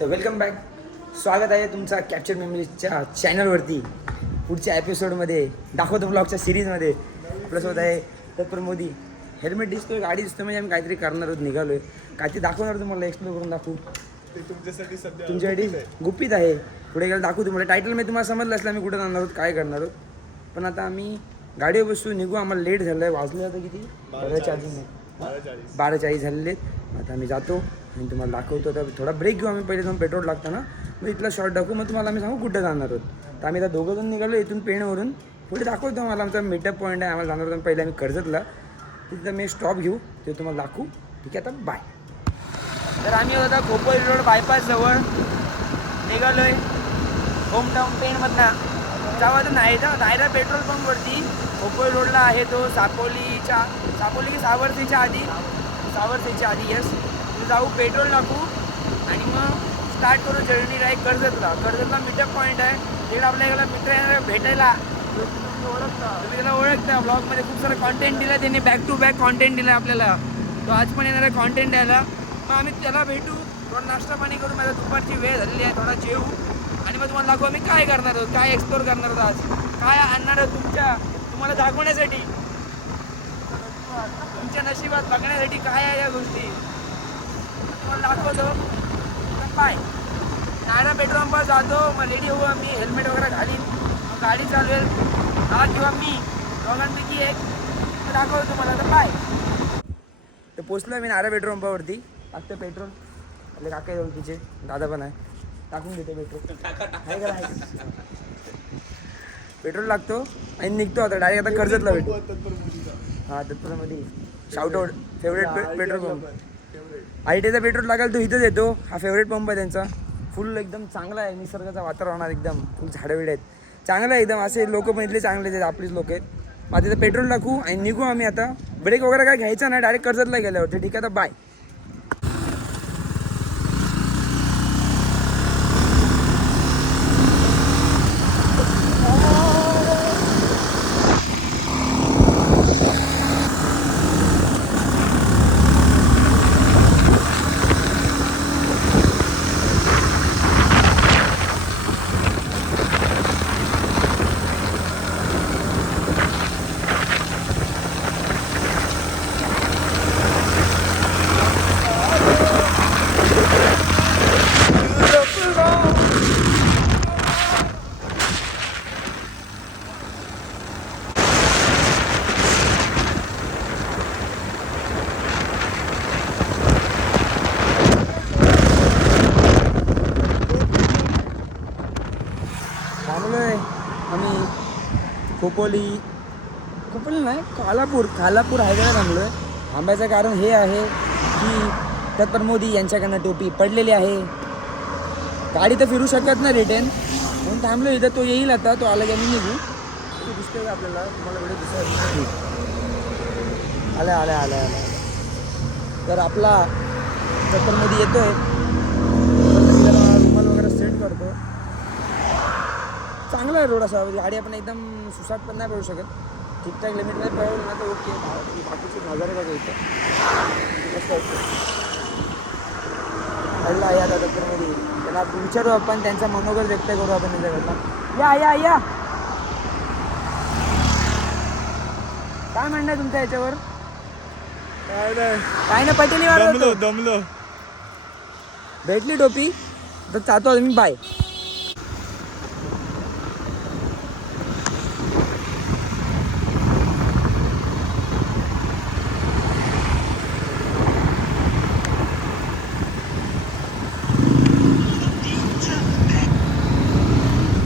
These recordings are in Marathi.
तर वेलकम बॅक. स्वागत आहे तुमचा कॅप्चर मेमरीजच्या चॅनलवरती. पुढच्या एपिसोडमध्ये दाखवतो ब्लॉगच्या सिरीजमध्ये आपल्यासोबत आहे तत्पर मोदी. हेल्मेट दिसतोय, गाडी दिसतोय, म्हणजे आम्ही काहीतरी करणार आहोत, निघालो आहे. काय ते दाखवणार तुम्हाला, एक्सप्लोर करून दाखवू. ते तुमच्यासाठी सध्या तुमच्यासाठी गुपित आहे. पुढे गेलं दाखवू तुम्हाला. टायटल मी तुम्हाला समजलं असलं आम्ही कुठं जाणार आहोत, काय करणार आहोत. पण आता आम्ही गाडीवर बसू, निघू. आम्हाला लेट झालं आहे. वाजले आता किती? 12:40 झालेले आहेत. आता आम्ही जातो आणि तुम्हाला दाखवतो. तर थोडा ब्रेक घेऊ आम्ही. पहिले जाऊन पेट्रोल लागतं ना, मग इथला शॉर्ट दाखवू. मग तुम्हाला आम्ही सांगू कुठं जाणार आहोत. तर आम्ही आता दोघं जण निघालो इथून पेणवरून. पुढे दाखवतो आम्हाला आमचा मीटअप पॉईंट आहे. आम्हाला जाणार होतो पहिले आम्ही कर्जतला. तिथं मी स्टॉप घेऊ, ते तुम्हाला दाखवू. ठीक आहे, आता बाय. तर आम्ही आता खोपोली रोड बायपासजवळ निघालो आहे. होमटाऊन पेणमधनं जावं तर नाही तर डायरेक्ट पेट्रोल पंपवरती खोपोली रोडला आहे तो. सापोली की सावरसीच्या आधी येस. जाऊ, पेट्रोल टाकू आणि मग स्टार्ट करू जर्नी राईड कर्जतला मीटअप पॉईंट आहे. तिकडे आपल्याला मित्र येणार भेटायला. तुम्ही त्याला ओळखता. ब्लॉगमध्ये खूप सारं कॉन्टेंट दिलं त्यांनी, बॅक टू बॅक कॉन्टेंट दिला आपल्याला. तो आज पण येणार आहे कॉन्टेंट द्यायला. मग आम्ही त्याला भेटू, थोडा नाश्ता पाणी करू. माझ्या दुपारची वेळ झालेली आहे, थोडा जेवू आणि मग तुम्हाला दाखवू आम्ही काय करणार आहोत, काय एक्सप्लोर करणार आहोत, आज काय आणणार आहोत तुम्हाला दाखवण्यासाठी, तुमच्या नशिबात बघण्यासाठी काय आहे या गोष्टी तुम्हाला दाखवतो. बाय. नायरा पेट्रोल पंपावर जातो, मग रेडी होऊ आम्ही. हेल्मेट वगैरे घालीन, मग गाडी चालवेल हा किंवा मी, दोघांपैकी एक. दाखवतो तुम्हाला. तर बाय. तर पोचलो मी नायरा पेट्रोल पंपावरती. टाकतो पेट्रोल. आपले काका येऊ तिचे, दादा पण आहे. टाकून देतो पेट्रोल. पेट्रोल लागतो आणि निघतो. आता डायरेक्ट आता कर्जतला भेटू. हां, तत्परमध्ये shout out. Favourite petrol pump. आयटीचा पेट्रोल लागाल तो इथंच येतो. हा फेवरेट पंप आहे त्यांचा. फुल एकदम चांगला आहे. निसर्गाचं वातावरणात एकदम फुल झाडं बिडं आहेत. चांगलं आहे एकदम. असे लोक पण इथले चांगले आहेत, आपलीच लोक आहेत. मग तिथं पेट्रोल टाकू आणि निघू आम्ही. आता ब्रेक वगैरे काय घ्यायचा नाही, डायरेक्ट कर्जतला गेल्यावरती. ठीक आहे, आता बाय. आम्ही खोपोली नाही, खालापूर हायवेला थांबलो आहे. थांबायचं कारण हे आहे की तत्पर मोदी यांच्याकडनं टोपी पडलेली आहे. गाडी तर फिरू शकत नाही रिटर्न, म्हणून थांबलो इथं. तो येईल आता, तो आला की आम्ही निघू. तो दिसतोय का आपल्याला? तुम्हाला व्हिडिओ दिसत आला. तर आपला तत्पर मोदी येतोय. रुमाल वगैरे सेट करतो. चांगला आहे रोड असा. गाडी आपण एकदम सुसाट पण नाही पळू शकत. ठीकठाक लिमिटमध्ये पळवलं ना तर ओके. बाकीचे नजारे बघा इथं मस्त वाटतं. हल्ला या तत्परमध्ये त्यांना विचारू आपण, त्यांचा मनोगत व्यक्त करू आपण त्यांच्याकडनं. या काय म्हणणं आहे तुमच्या याच्यावर? काय ना पटेली दमलो. भेटली टोपी तर चाहतो मी. बाय.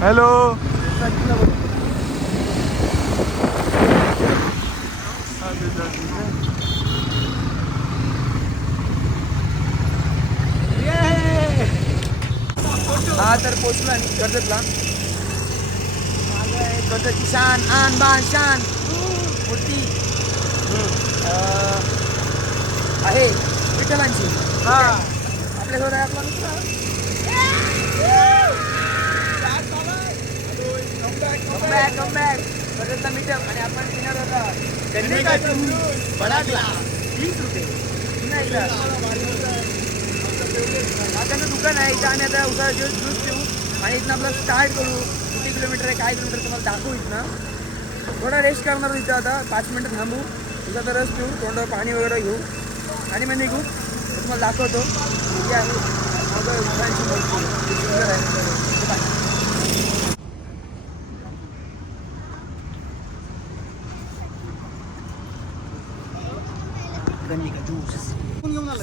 हॅलो. हा, तर पोचलो आणि कर्जतला. कर्जतची शान, आन बान शान मूर्ती आहे विठ्ठलांची. आपल्यासोबत आहे आपला मित्र. Come back. कर्जतला मीटअप आणि आपण पिणार होता बडा ग्लास 20 रुपये. पुन्हा एकदा काकांचं दुकान आहे इथं आम्ही आता उसाचा ज्यूस पिऊ आणि इथनं आपलं स्टार्ट करू. किती किलोमीटर आहे काय किलोमीटर तुम्हाला दाखवू इथनं. थोडा रेस्ट करणार इथं आता 5 मिनटं थांबू उसाचा रस पिऊ तोंडावर पाणी वगैरे घेऊ आणि मग निघू. तुम्हाला दाखवतो किती आहे माझं उसाची मूर्ती किती सुंदर आहे. Bye.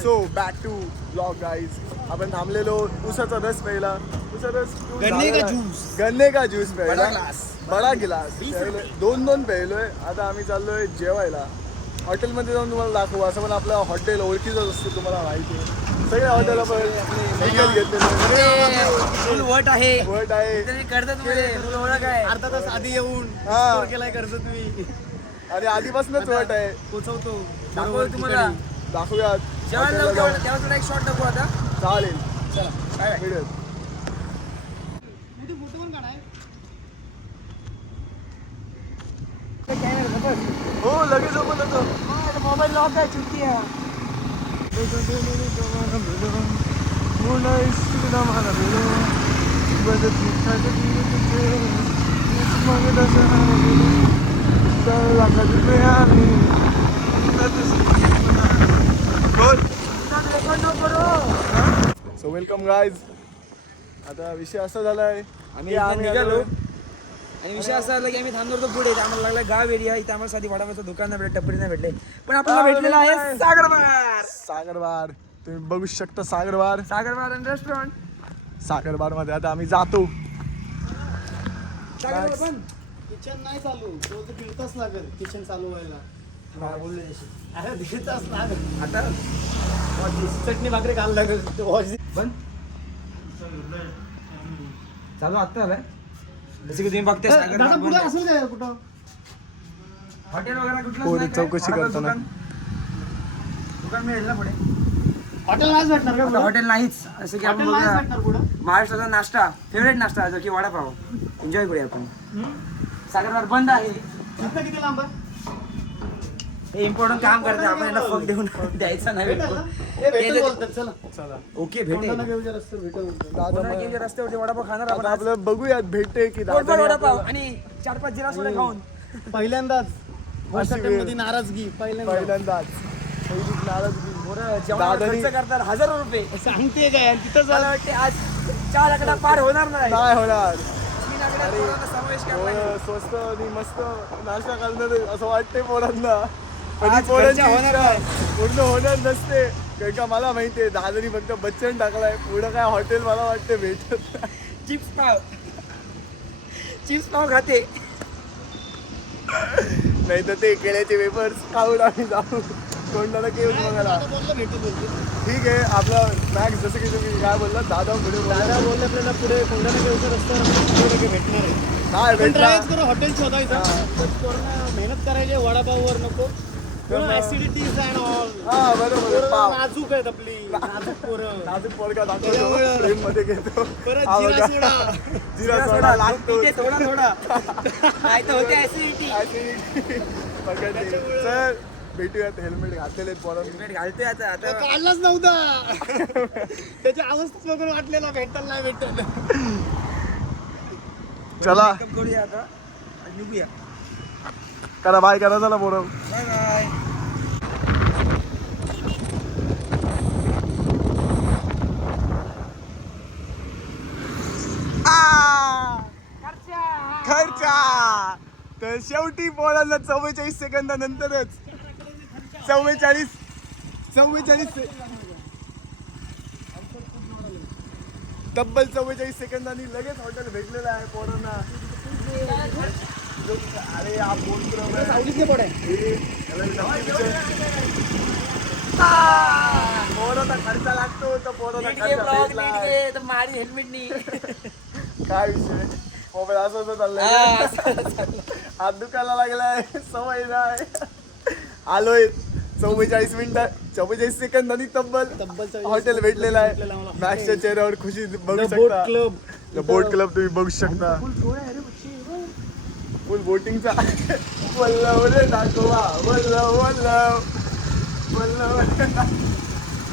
So back to vlog guys. आपण थांबलेलो उसाचा रस प्यायला. उसाचा रस पिऊन गन्ने का ज्यूस प्यायला. बडा गिलास 2 प्यायलोय. आता आम्ही चाललोय जेवायला. हॉटेलमध्ये जाऊन तुम्हाला दाखवू. असं पण आपलं हॉटेल ओळखीचंच असतं तुम्हाला माहिती आहे. सगळे हॉटेल आपण विकत घेतलेले. वट आहे वट आहे कर्जत मध्ये ओळख आहे. अर्धा तास आधी येऊन हा. केलाय कर्जत मी आणि आधीपासूनच वट आहे. पोचवतो दाखवू तुम्हाला दाखवूयात जेवायला हॉटेलला जाऊन. तेव्हा एक शॉट टाकू आता. चालेल चला बाय बाय. भेटूयात. फोटो पण काढाय हो लगेच ओपन होतो. मोबाईल लॉक आहे चुकी आहे. So welcome guys. आता विषय असा झालाय आम्ही इथनं निघालो आणि विषय असा झाला की आम्ही थांबलो होतो पुढे. तर आम्हाला लागला गाव एरिया. इथे आम्हाला साधी वडापावचं दुकान नाही भेटले टपरी नाही भेटले. पण आपल्याला भेटलेला आहे सागरबार. सागरबार. तुम्ही बघू शकता सागरबार. सागरबार आणि रेस्टॉरंट. सागरबार मध्ये आता आम्ही जातो. सागरबार पण किचन नाही चालू तो तर 1.5 तास लागेल किचन चालू व्हायला. बोलले अरे 1.5 तास लागेल. आता चटणी भाकरी खायला लागेल. पण चालू आत्ता आलाय. जसे की तुम्ही बघते दादा पुढे असेल काय कुठं हॉटेल वगैरे कुठलं पुढे चौकशी करताना. दुकान मिळेल ना पुढे. हॉटेल नाहीच भेटणार का पुढं? हॉटेल नाहीच असं की आपण हॉटेल नाहीच बघूया. भेटणार पुढं. महाराष्ट्राचा नाश्ता फेवरेट नाश्ता जो की वडापाव एन्जॉय करूया आपण. सागरबार बंद आहे. इथनं किती लांब आहे? हे इम्पॉर्टंट काम करते आपण यांना फक देऊन द्यायचा नाही भेटेल ना? हे भेटेल बोलतात चला. चला ओके भेटेल. कोणाला घेऊन रस्ते भेटेल बोलतात. दादा कोणाला गेले रस्त्यावरती वडापाव खाणार आपण आता आपलं बघूयात भेटते की पोटभर दादा वडापाव आणि 4-5 जिरा सोडा खाऊन. पहिल्यांदाच फर्स्ट अशी अटेम्प्ट मध्ये नाराजगी पहिल्यांदा पहिल्यांदाच पहिलीच नाराजगी. पोरं जेवणावर दादानी- खर्च करतात हजारो रुपये. सांगते काय आणि तिथं मला वाटते आज 4 आकडा पार होणार नाही. काय होणार. 3 आकड्यात पोरांना समावेश करावा लागेल. पोरं स्वस्त आणि मस्त नाश्ता करणार असं वाटते पोरांना. पण ही आज पोरांची घरच्या होणार इच्छा पूर्ण होणार नसते. कारण का मला माहितीये दादानी फक्त बच्चन टाकलाय. पुढं काय हॉटेल मला वाटते भेटत नाही. चिप्स पाव खाते. नाही तर ते केळ्याचे वेफर्स खाऊन आम्ही जाऊ तोंडाला केळून बघायला. दादा बोललं भेटू बोलतो. ठीक आहे आपलं मॅक्स जसं की तुम्ही काय बोलला दादा पुढे दादा बोला. बोलले आपल्याला पुढे कोंढाणा घेऊन रस्त्यावर भेटणार आहे. काय आपण भेटला ट्रायच करू हॉटेल शोधायचा. पण कोरोना मेहनत करायची वडापाववर नको. ऍसिडिटीज अँड ऑल. हा बरोबर पाव नाजूक आहेत आपली नाजूक पोरं. नाजूक पोरगा दाखवतो त्याच्यामुळं. ट्रेन मध्ये घेतो. परत हा जिरा बघा. सोडा. जिरा सोडा लागतो. पिते थोडा नाही तर होते ऍसिडिटी. सर भेटूयात. हेल्मेट घातलेले पोरांनी. हेल्मेट घालतोय आता तो आता काढलाच नव्हता. त्याची अवस्था बघून वाटलेला भेटल नाही भेटल. चला मेकअप करूया आता आणि निघूया. करा बाय करा चला पोरं. Bye bye. खर्चा. तर शेवटी पोरांना 44 सेकंदानंतरच 44 तब्बल 44 सेकंदांनी लगेच हॉटेल भेटलेलं आहे पोरांना. अरे या बोल पोरांना खर्च लागतो तर पोरांना खर्च भेटलाय. मारी हेल्मेटनी. काय विषय मोबाईल असं असं चाललंय. हात दुखायला लागलाय सवय नाही. आलोय 44 मिनिटं 44 सेकंदांनी तब्बल 44 हॉटेल भेटलेलं आहे. भेटलेलं आम्हाला. मॅक्सच्या चेहऱ्यावर खुशी बघू बोट शकता. क्लब. बोट क्लब तुम्ही बघू शकता. फुल बोटिंगचा वल्लव रे दाखवा वल्लव वल्लव वल्लव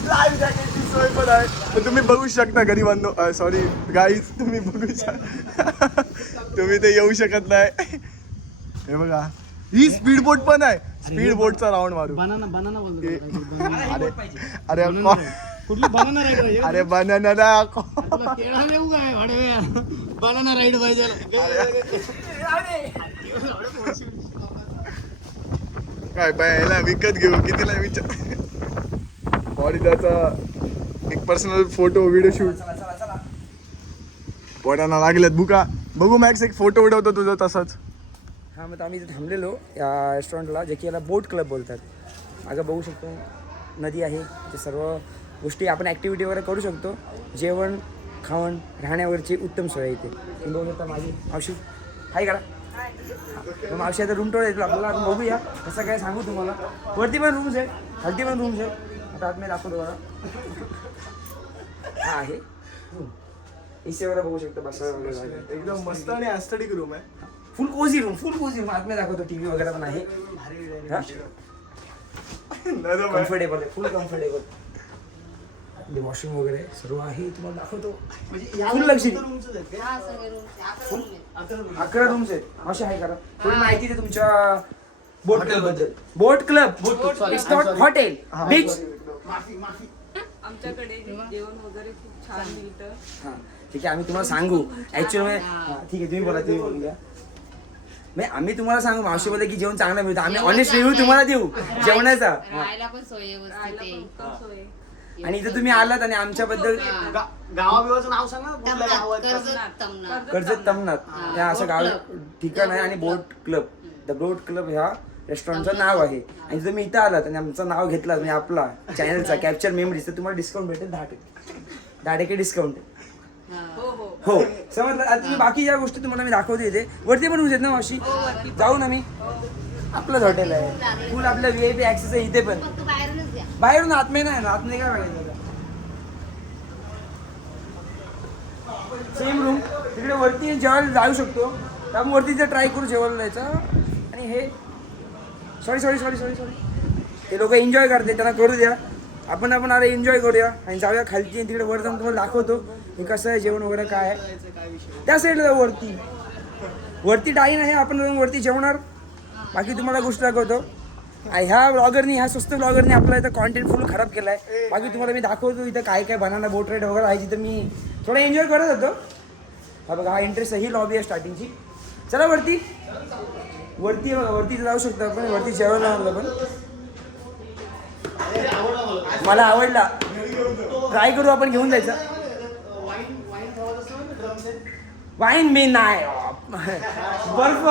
लाईव्ह जॅकेटची सोय पण आहे. पण तुम्ही बघू शकता गरीबांनो, सॉरी गाईज, तुम्ही बघू शकता. तुम्ही ते येऊ शकत नाही. हे बघा, ही स्पीड बोट पण आहे. स्पीड बोटचा राऊंड मारू. बनाना बोलतो. अरे कुठली बनाना राईड पाहिजे? अरे बनाना तुला केळा देऊ काय भाडव्या? बनाना राईड पाहिजे. काय याला विकत घेऊ, कितीला विचार. बॉडी त्याचा एक पर्सनल फोटो व्हिडिओ शूट. पोटांना लागलेत भुका. बघू मॅक्स एक फोटो उडवतो तुझं तसंच. हां, मग आम्ही इथे थांबलेलो या रेस्टॉरंटला, जे की याला बोट क्लब बोलतात. मागं बघू शकतो नदी आहे. ते सर्व गोष्टी आपण ॲक्टिव्हिटी वगैरे करू शकतो. जेवण खावण राहण्यावरची उत्तम सोय आहे इथे. तुम्ही बघू शकता माझी मावशी. हाय करा. मग मावशी आता रूम टूर येतो आपल्याला. आपण बघूया कसं काय सांगू तुम्हाला. वरती पण रूम्स आहे, खालती पण रूम्स आहे. आता आत मी दाखवतो बघा. हा आहे एसी वगैरे बघू शकतो, बसायला वगैरे जागा. एकदम मस्त आणि ॲस्थेटिक रूम आहे. फुल कोझी रूम आतमध्ये दाखवतो. टीव्ही वगैरे पण आहे. कम्फर्टेबल आहे, फुल कम्फर्टेबल. वॉशरूम वगैरे सर्व आहे, तुम्हाला दाखवतो. फुल लक्झरी. 11 रूम्स आहेत. मावशी आहे करा. थोडी माहिती दे तुमच्या बोट क्लब बद्दल. Boat club it's not hotel, beach. आमच्याकडे जेवण वगैरे खूप छान मिळतं. हां ठीक आहे, आम्ही तुम्हाला सांगू ॲक्च्युअली. ठीक आहे, तुम्ही बोलून घ्या. नाही, आम्ही तुम्हाला सांगू मावशी बोलले की जेवण चांगलं मिळतं. आम्ही ऑनेस्ट रिव्ह्यू तुम्हाला देऊ जेवणाचा. राहायला पण सोय व्यवस्थित राहायला आहे. पण उत्तम सोय आहे. आणि इथं तुम्ही आलात आणि आमच्याबद्दल गावाबिवाचं नाव सांग ना. कुठल्या गावात? कर्जत तमनाथ या असं गाव ठिकाण आहे. आणि बोट क्लब, द बोट क्लब ह्या रेस्टॉरंटचं नाव आहे. आणि तुम्ही इथं आलात आणि आमचं नाव घेतलं म्हणजे आपला चॅनलचा कॅप्चर मेमरीज, तर तुम्हाला डिस्काउंट भेटेल 10% डिस्काउंट. हो हो हो समजलं. आता तुम्ही बाकी ज्या गोष्टी तुम्हाला मी दाखवतो इथे. वरती पण येत ना मावशी, जाऊ ना. मी आपलंच हॉटेल आहे, फुल आपलं VIP ॲक्सेस आहे इथे पण. फक्त बाहेरूनच द्या. बाहेरून आतमध्ये नाही ना, आतमध्ये काय बघायचं. सेम रूम तिकडे वरती जेवायला जाऊ शकतो. तर आपण वरती जर ट्राय करू जेवायला जायचं. आणि हे सॉरी ते लोक एन्जॉय करते, त्यांना करू द्या. आपण आता एन्जॉय करूया आणि जाऊया खालती. तिकडे वर जाऊन तुम्हाला दाखवतो हे कसं आहे जेवण वगैरे काय आहे. त्या साईडला जाऊ वरती डाईन आहे. आपण वरती जेवणार. बाकी तुम्हाला गोष्ट दाखवतो. ह्या स्वस्त ब्लॉगरनी आपला इथं कॉन्टेंट फुल खराब केला आहे. बाकी तुम्हाला मी दाखवतो इथं काय बनाना बोट राईड वगैरे आहे, जिथं मी थोडा एन्जॉय करत होतो. हा बघा, हा इंटरेस्ट ही लॉबी आहे स्टार्टिंगची. चला वरती जाऊ शकतो आपण. वरती जेवायला आणलं पण मला आवडला. ट्राय करू आपण, घेऊन जायचं. वाईन मी नाही, बर्फ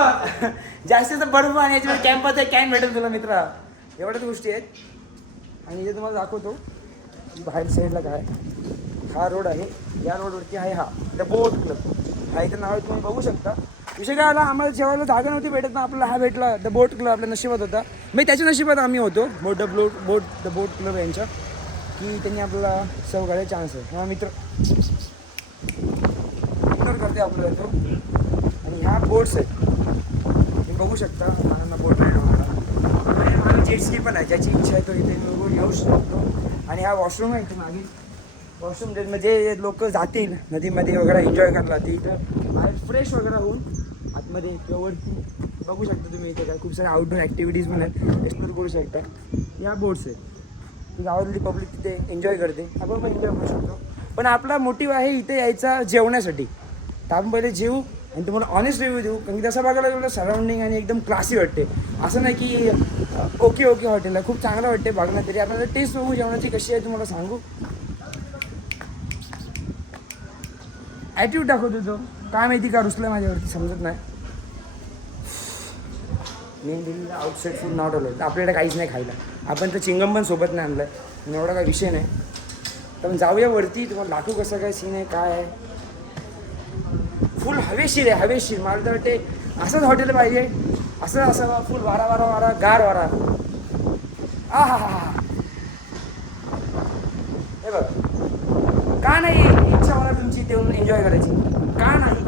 जास्तीत बर्फ आणि याच्यामध्ये कॅम्पाचा कॅन भेटेल तुला मित्रा. एवढ्याच गोष्टी आहेत. आणि इथे तुम्हाला दाखवतो बाहेर साईडला काय. हा रोड आहे, या रोडवरती आहे हा द बोट क्लब. हा इथं नाव तुम्ही बघू शकता. विषय काय आला, आम्हाला जेवायला जागा नव्हती भेटत ना, आपल्याला हा भेटला. द बोट क्लब आपल्या नशिबात होता. मग त्याच्या नशिबात आम्ही होतो. द बोट क्लब यांच्या, की त्यांनी आपल्याला सर्व करायचा चान्स आहे. हा मित्र करते आपल्याला येतो. आणि ह्या बोट्स आहेत, तुम्ही बघू शकता. मला बोट राईड वगैरे. जेट स्की पण आहे, ज्याची इच्छा आहे तो इथे येऊ शकतो. आणि हा वॉशरूम आहे इथे मागे. वॉशरूम म्हणजे लोक जातील नदीमध्ये वगैरे एन्जॉय करायला, ते इथं बाहेर फ्रेश वगैरे होऊन आतमध्ये किंवा वरती बघू शकता तुम्ही. इथे काय खूप साऱ्या आउटडोर ॲक्टिव्हिटीज पण आहेत, एक्सप्लोर करू शकता. या बोट्स आहेत, ती गावातली पब्लिक तिथे एन्जॉय करते, आपण पण एन्जॉय करू शकतो. पण आपला मोटिव्ह आहे इथे यायचा जेवण्यासाठी. तर आपण पहिले जेवू आणि तुम्हाला ऑनेस्ट रिव्ह्यू देऊ. कारण की तसं बघायला गेलं सराउंडिंग आणि एकदम क्लासी वाटते. असं नाही की ओके हॉटेल आहे, खूप चांगलं वाटते बघण्यात. तरी आपल्याला टेस्ट बघू जेवणाची कशी आहे तुम्हाला सांगू. ॲटिट्यूड दाखवतो तो, काय माहिती का रुसलं माझ्यावरती समजत नाही. मेन दिल्लीला आउटसाईड फूड नॉट अलाउड. आपल्याकडे काहीच नाही खायला. आपण तर चिंगम पण सोबत नाही आणलं आहे, एवढा काही विषय नाही. तर जाऊया वरती, तुम्हाला दाखवू कसं काय सीन आहे काय आहे. फुल हवेशीर आहे, हवेशीर. मला तर वाटते असंच हॉटेल पाहिजे, असं असावा. फुल वारा गार वारा. हा हे बघ, का नाही इच्छा मला तुमची तेवढून एन्जॉय करायची? का नाही,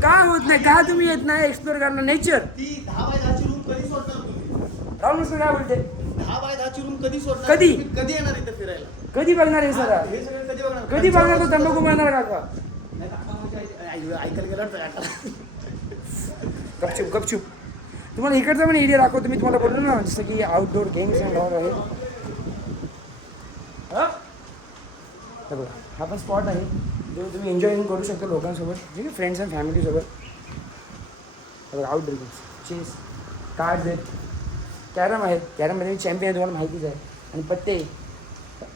का होत नाही? का तुम्ही येत नाही एक्सप्लोर करायला नेचर? ती 10x10 ची रूम कधी सोडणार तुम्ही? राहुल मिस्टर काय बोलते? 10x10 ची रूम कधी सोडणार? कधी? कधी येणार इथे फिरायला? कधी बघणार हे सर हे सगळं कधी बघणार? कधी बघणार तो तंबाखू बघणार काका नाही, काका म्हणजे ऐकायला गेलं तर काका. गपचूप गपचूप तुम्हाला इकडचा पण एरिया दाखवतो मी तुम्हाला बोललो ना जसं की आउटडोर गेम्स अँड ऑल आहे हे बघा हा पण स्पॉट आहे जो तुम्ही एन्जॉय करू शकता लोकांसोबत ठीक आहे फ्रेंड्स अँड फॅमिलीसोबत हे बघा आउटडोर गेम्स चेस कार्ड्स आहेत कॅरम आहेत कॅरममध्ये मी चॅम्पियन आहे तुम्हाला माहितीच आहे आणि पत्ते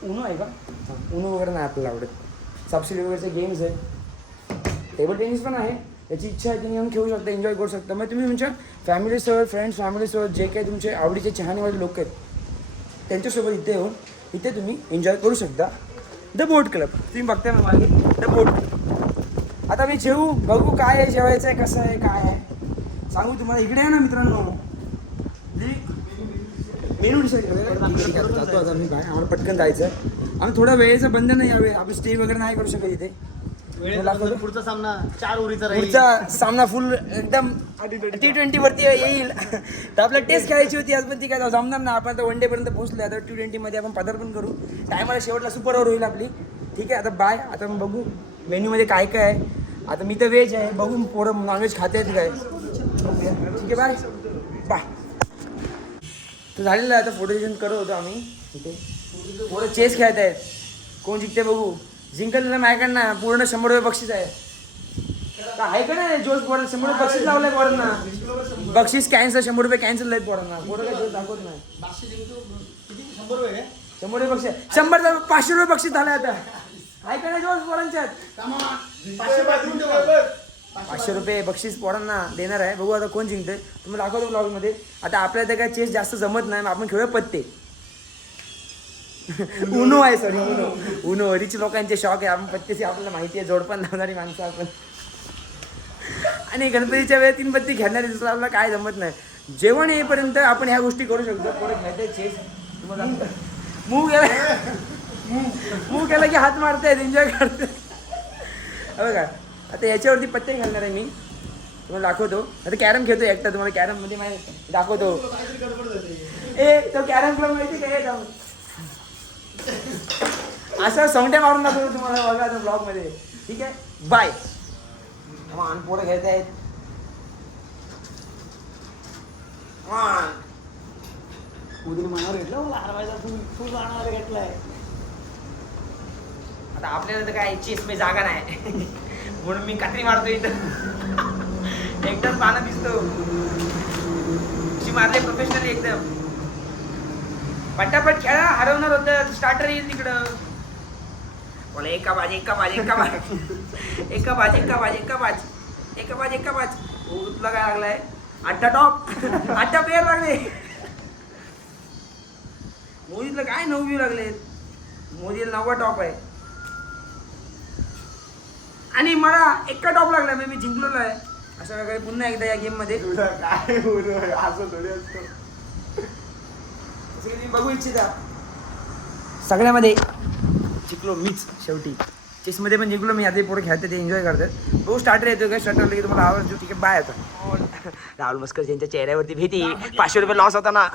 उनो आहे का हां उनो वगैरे नाही आपल्याला आवडत सबसिडी वगैरेचे गेम्स आहेत टेबल टेनिस पण आहे याची इच्छा आहे तुम्ही येऊन खेळू शकता एन्जॉय करू शकता मग तुम्ही तुमच्या फॅमिलीसोबत फ्रेंड्स फॅमिलीसोबत जे काही तुमचे आवडीचे चाहनेवाले लोक आहेत त्यांच्यासोबत इथे येऊन इथे तुम्ही एन्जॉय करू शकता द बोट क्लब तुम्ही बघताय ना मागे द बोट क्लब आता मी जेवू बघू काय आहे जेवायचं आहे कसं आहे काय आहे सांगू तुम्हाला इकडे आहे ना मित्रांनो मेनू डिसाईड करायला जातो आता मी काय आम्हाला पटकन जायचं आहे आम्ही थोडा वेळेचं बंधन नाही यावे आपण स्टे वगैरे नाही करू शकत इथे वेळेत पुढचा सामना 4 ओव्हरीचा राहील. पुढचा सामना फुल एकदम T20 वरती येईल तर आपल्याला टेस्ट खेळायची होती आज पण ती काय जमणार ना आपण आता वन डे पर्यंत पोहोचलो आता T20 मध्ये आपण पदार्पण करू टायमाला शेवटला सुपर ओव्हर होईल आपली ठीक आहे आता बाय आता मग बघू मेन्यूमध्ये काय काय आहे आता मी तर व्हेज आहे बघू पोरं नॉनव्हेज खाते आहेत काय ठीक आहे बाय बाय तर झालेलं आहे आता फोटो सेशन करत होतो आम्ही इथे पोरं चेस खेळत आहेत कोण जिंकते बघू जिंकलेलं माझ्याकडनं पूर्ण 100 रुपये बक्षीस आहे का आहे का नाही जोश पोरांना 100 रुपये बक्षीस लावलंय पोरांना बक्षीस कॅन्सल 100 रुपये कॅन्सल आहेत पोरांना पोरं काय जोश दाखवत नाही किती 100 रुपये काय? 100 रुपये बक्षीस 100 500 रुपये बक्षीस झालं आता आहे का नाही जोश पोरांच्यात 500 रुपये बक्षीस पोरांना देणार आहे बघू आता कोण जिंकतंय तुम्हाला दाखवतो ब्लॉगमध्ये आता आपल्याला तर काय चेस जास्त जमत नाही आपण खेळूया पत्ते उनो आहे सॉरी उनो रिच लोकांचे शॉक आहे आपण पत्तेची आपल्याला माहिती आहे जोडपण लावणारी माणसं आपण आणि गणपतीच्या वेळेस 3 पत्ती खेळणारी दुसरं आपल्याला काय जमत नाही जेवण येईपर्यंत आपण ह्या गोष्टी करू शकतो पोरं खेळते चेस तुम्हाला मूव केला की हात मारतायत एन्जॉय करते बघा आता याच्यावरती पत्ते घालणार आहे मी तुम्हाला दाखवतो आता कॅरम खेळतो एकटा तुम्हाला कॅरममध्ये माहिती दाखवतो ए तो कॅरम क्लब माहिती काय जाऊन असं सोंगट्या मारून दाखवतो तुम्हाला बघा आता ब्लॉगमध्ये ठीक आहे बाय मग पोरं खेळत आहेत उद्या मनावर घेतलं मला हरवायचा फुल मनावर घेतलाय आता आपल्याला तर काय चेस जागा नाही म्हणून मी कात्री मारतो इथं एकदम पानं दिसतो अशी मारले प्रोफेशनली एकदम पटापट खेळा हरवणार होतं स्टार्टर येईल तिकडं बोला एका बाज तुला काय लागलाय 8 टॉप 8 पेअर लागले मोदीला काय 9 व्यू लागलेत मोदीला 9वा टॉप आहे आणि मला 1 टॉप लागला मी जिंकलेलो आहे अशा प्रकारे पुन्हा एकदा या गेम मध्ये काय असं थोडी असतं तुम्ही बघू इच्छिता सगळ्यामध्ये जिंकलो मीच शेवटी चेसमध्ये पण जिंकलो मी आता पोरं खेळतात ते एन्जॉय करतात बघू स्टार्टर येतो का स्टार्टर की तुम्हाला आवाज देऊ ठीक आहे बाय आता राहुल मस्कर यांच्या चेहऱ्यावरती भीती 500 रुपये लॉस होता ना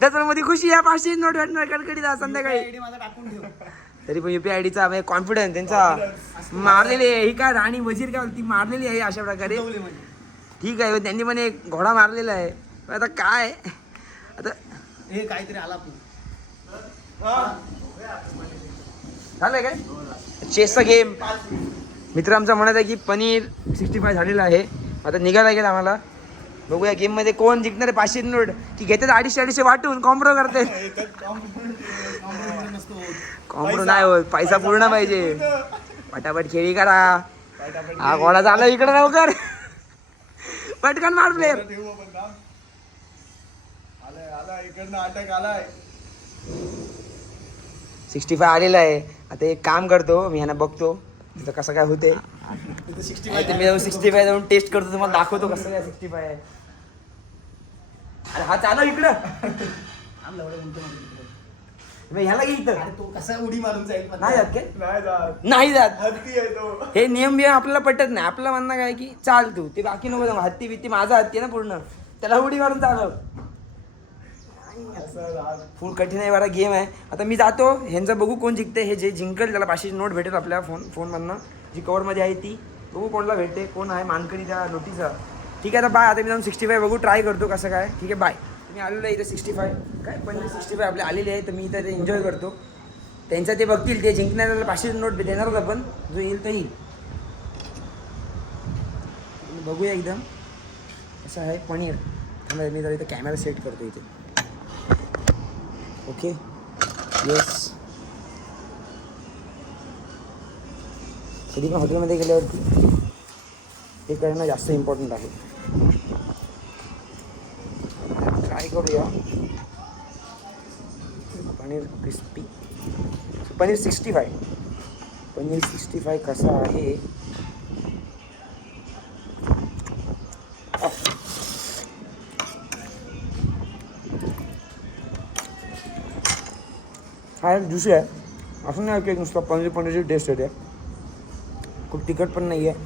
त्याच्यामध्ये खुशी आहे 500 नोट भेटणार कडकडीत संध्याकाळी माझा टाकून ठेव तरी पण UPI ID चा कॉन्फिडन्स त्यांचा मारलेली आहे ही काय राणी वजीर का ती मारलेली आहे अशा प्रकारे ठीक आहे त्यांनी पण एक घोडा मारलेला आहे आता काय आता हे काहीतरी आला झालंय काय चेसचा गेम मित्र आमचा म्हणत आहे की पनीर 65 झालेलं आहे आता निघायला गेलं आम्हाला बघूया गेम मध्ये कोण जिंकणार आहे 500 नोट की घेतात 250 वाटून कॉम्प्रो करते कॉम्प्रो नाही होत पैसा पूर्ण पाहिजे पटापट खेळी करा हा घोडा झाला इकडे लवकर पटकन मार प्लेअर आलाय इकडनं अटॅक आलाय 65 आलेला आहे आता एक काम करतो मी ह्यांना बघतो तिथं कसं काय होते मी जाऊन 65 जाऊन टेस्ट करतो तुम्हाला दाखवतो कसं काय 65 आहे अरे हा चालू इकडं ह्याला घे इथं तो कसा उडी मारून जाईल नाही जात काय नाही जात नाही जात हत्ती आहे तो हे नियम बियम आपल्याला पटत नाही आपलं म्हणणं काय की चाल तू ते बाकी नको जाऊ हत्ती बित्ती माझा हत्ती आहे ना पूर्ण त्याला उडी मारून चालव फुल कठीण आहे वाला गेम आहे. आता मी जातो, ह्यांचं बघू कोण जिंकते. हे जे जिंकल त्याला 500ची नोट भेटेल आपल्या फोनमधनं, जी कवरमध्ये आहे ती. बघू कोणाला भेटते, कोण आहे मानकरी त्या नोटीचा. ठीक आहे, आता बाय. आता मी जाऊन 65 बघू, ट्राय करतो कसं काय. ठीक आहे, बाय. मी आलेलो आहे इथं 65 काय पनीर 65 आपले आलेले आहे, तर मी इथं ते एन्जॉय करतो. त्यांचं ते बघतील, ते जिंकण्याला 500ची नोट देणारच आपण, जो येईल तर येईल. बघूया एकदम असं आहे पनीर. मी जरा इथं कॅमेरा सेट करतो इथे. Okay, yes. कधी पण हॉटेलमध्ये गेल्यावरती हे करणं जास्त इम्पॉर्टंट आहे. ट्राय करूया पनीर क्रिस्पी. पनीर 65 पनीर 65 कसा आहे. हा एक ज्युसी आहे, असं नाही की नुसतं पनीरची टेस्ट येते. खूप तिखट पण नाही आहे,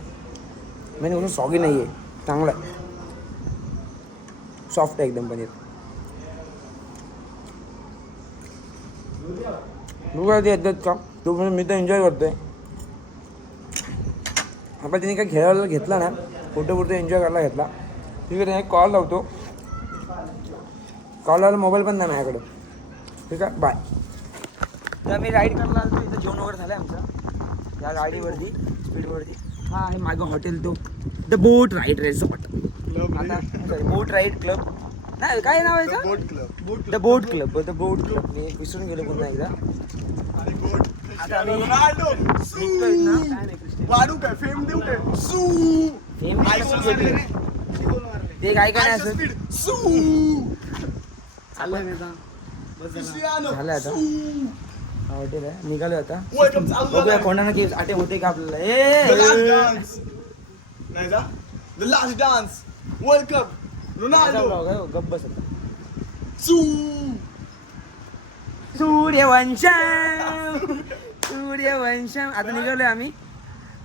म्हणजे कसं सॉगी नाही आहे, चांगलं आहे, सॉफ्ट आहे एकदम पनीर. बघा ते येतात का तो, म्हणजे मी तर एन्जॉय करतो आहे. आपण त्यांनी काय खेळायला घेतला ना, फोटो एन्जॉय करायला घेतला. ठीक आहे, त्याने कॉल लावतो. कॉल लावला, मोबाईल पण नाही माझ्याकडं. ठीक आहे, बाय. तर मी राईड करायला आलो, इथं जेवण वगैरे झालं आहे आमचं या गाडीवरती, स्पीडवरती. हा आहे मागं हॉटेल, तो द बोट राईड रिसॉर्ट. आता सॉरी, बोट राईड क्लब नाही, काय नाव आहे का? Boat club. The boat club. The boat club. मी विसरून गेलो पुन्हा एकदा. आणि बोट. आता आम्ही रोनाल्डो. निघतोय ना. काय नाही क्रिस्टियानो. वाढू काय, फेम देऊ काय? सू. फेम आयफोन मारले रे. ते काय काय नाही असं. स्पीड. सू. क्रिस्टियानो. झालं आता. सू. हा हॉटेल आहे, निघालो आता. वेलकम चालू बघूया झालं. कोणाला की आटे होते का आपल्याला. The last A dance. नाही जा. The last dance. World Cup. Ronaldo. गप्प बस आता. सू. सूर्यवंशम सूर्यवंशम. आता निघालोय आम्ही.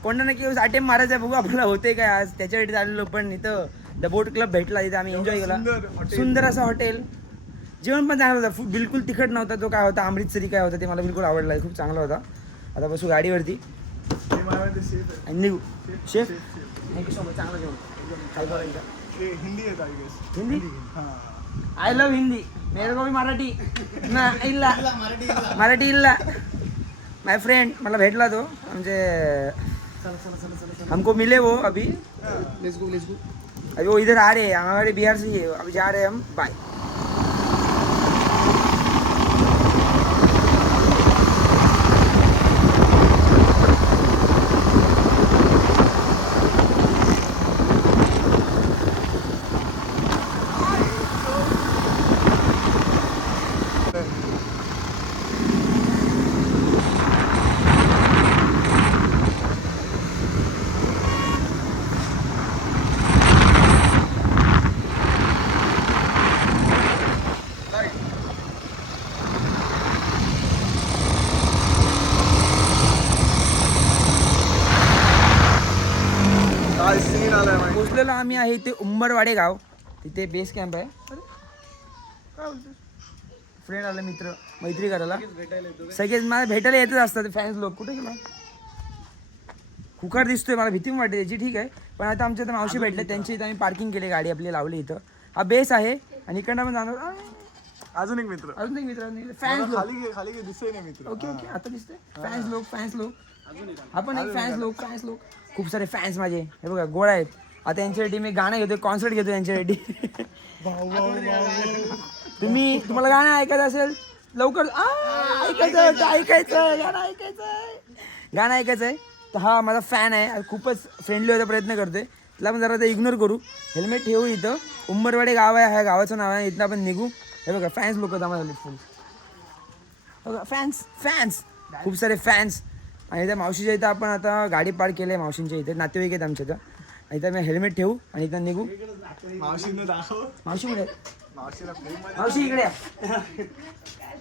कोणा नक्की अटेम्प मारायचा, बघू आपल्याला होते काय आज. त्याच्यासाठी चाललेलो, पण इथं द बोट क्लब भेटला, इथं आम्ही एन्जॉय केला. सुंदर असं हॉटेल. जेवण पण चांगलं होतं, बिलकुल तिखट नव्हता. तो काय होता अमृतसरी काय होता ते मला बिलकुल आवडला, खूप चांगला होता. आता बसू गाडीवरती आणि निघू. Chef thank you so much. चांगलं जेवण हिंदी आहे I guess. Hindi. I love Hindi. मेरे को भी मराठी ना इल्ला मराठी इल्ला. माय फ्रेंड मला भेटला तो, म्हणजे हमको मिले वो अभी. Let's go. अभी वो इधर आ रहे हैं, हमारे बिहार से ही है. अभी जा रहे हैं हम. बाय. काय सीन आलाय माहिती. पोचलेलो आम्ही आहे इथे उंबरवाडे गाव. तिथे बेस कॅम्प आहे. काय बोलतो फ्रेंड आला, मित्र मैत्री करायला. सगळेच मला भेटायला येतच असतात फॅन्स लोक. कुठे गेला खुकार दिसतोय, मला भीती वाटते त्याची. ठीक आहे, पण आता आमच्या इथं मावशी भेटले, त्यांची इथं आम्ही पार्किंग केली, गाडी आपली लावली इथं. हा बेस आहे आणि इकडनं पण जाणार. अजून एक मित्र. अजून एक मित्र फॅन्स लोक. खाली घे दिसतोय नाही मित्र. ओके ओके, आता दिसतंय फॅन्स लोक. आपण एक फॅन्स लोक खूप सारे फॅन्स माझे. हे बघा गोळा आहेत. आता यांच्यासाठी मी गाणं घेतोय, कॉन्सर्ट घेतो यांच्यासाठी. तुम्हाला गाणं ऐकायचं असेल लवकर गाणं ऐकायचंय तर हा माझा फॅन आहे, खूपच फ्रेंडली होता, प्रयत्न करतोय. त्याला पण जरा ते इग्नोर करू. हेल्मेट ठेवू. इथं उंबरवाडे गाव आहे, ह्या गावाचं नाव आहे. इथं आपण निघू. हे बघा फॅन्स लोक जमा झाले फुल. बघा फॅन्स खूप सारे फॅन्स. आणि त्या मावशीच्या इथं आपण आता गाडी पार्क केली आहे. मावशींच्या इथे नातेवाईक आहेत आमच्या इथं. इथं मी हेल्मेट ठेवू आणि इथं निघू. मावशीनं दाखव. मावशी कुठे? मावशीला मावशी इकडे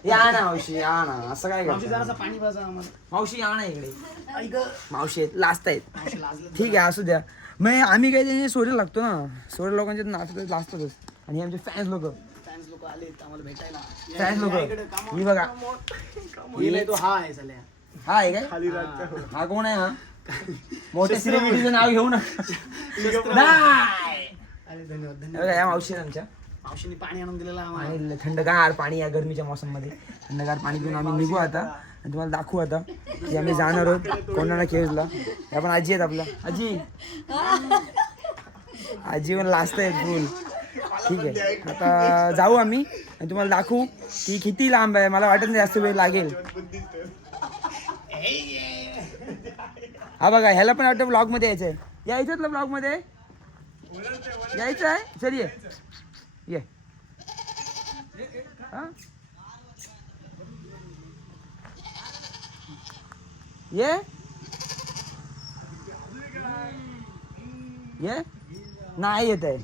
या ना. मावशी या ना. असं काय करतो पाणी पाजा आम्हाला. मावशी या ना इकडे. मावशी आहेत, लास्ट आहेत. ठीक आहे, असू द्या. मग आम्ही काही त्यांनी सोडे लागतो ना, सोडे लोकांच्या लाजतातच. आणि आमचे फॅन्स लोक फॅन्स लोक आलेत आम्हाला भेटायला. फॅन लोक या इकडे, come on. ही बघा हे नाही तो हा आहे सल्या. हा आहे काय खाली राहतो. हा कोण आहे हा मोठ्या सेलिब्रिटीचं नाव घेऊ नका नाही. अरे धन्यवाद हे धन्यवाद. बघा, या मावशी आहेत आमच्या मावशीने पाणी आणून दिलेलं आम्हाला. आणि थंडगार पाणी या गरमीच्या मौसममध्ये थंडगार पाणी पिऊन आम्ही निघू आता आणि तुम्हाला दाखवू आता की आम्ही जाणार आहोत कोणाला केव्हला. या पण आजी आहेत आपल्या आजी आजी पण लास्ट आहेत फुल. ठीक आहे आता जाऊ आम्ही आणि तुम्हाला दाखवू की किती लांब आहे. मला वाटत नाही जास्त वेळ लागेल. हा बघा ह्याला पण वाटतं ब्लॉग मध्ये यायचं आहे. यायचं ना ब्लॉग मध्ये यायचं आहे. चल ये हा? ये नाही येत आहे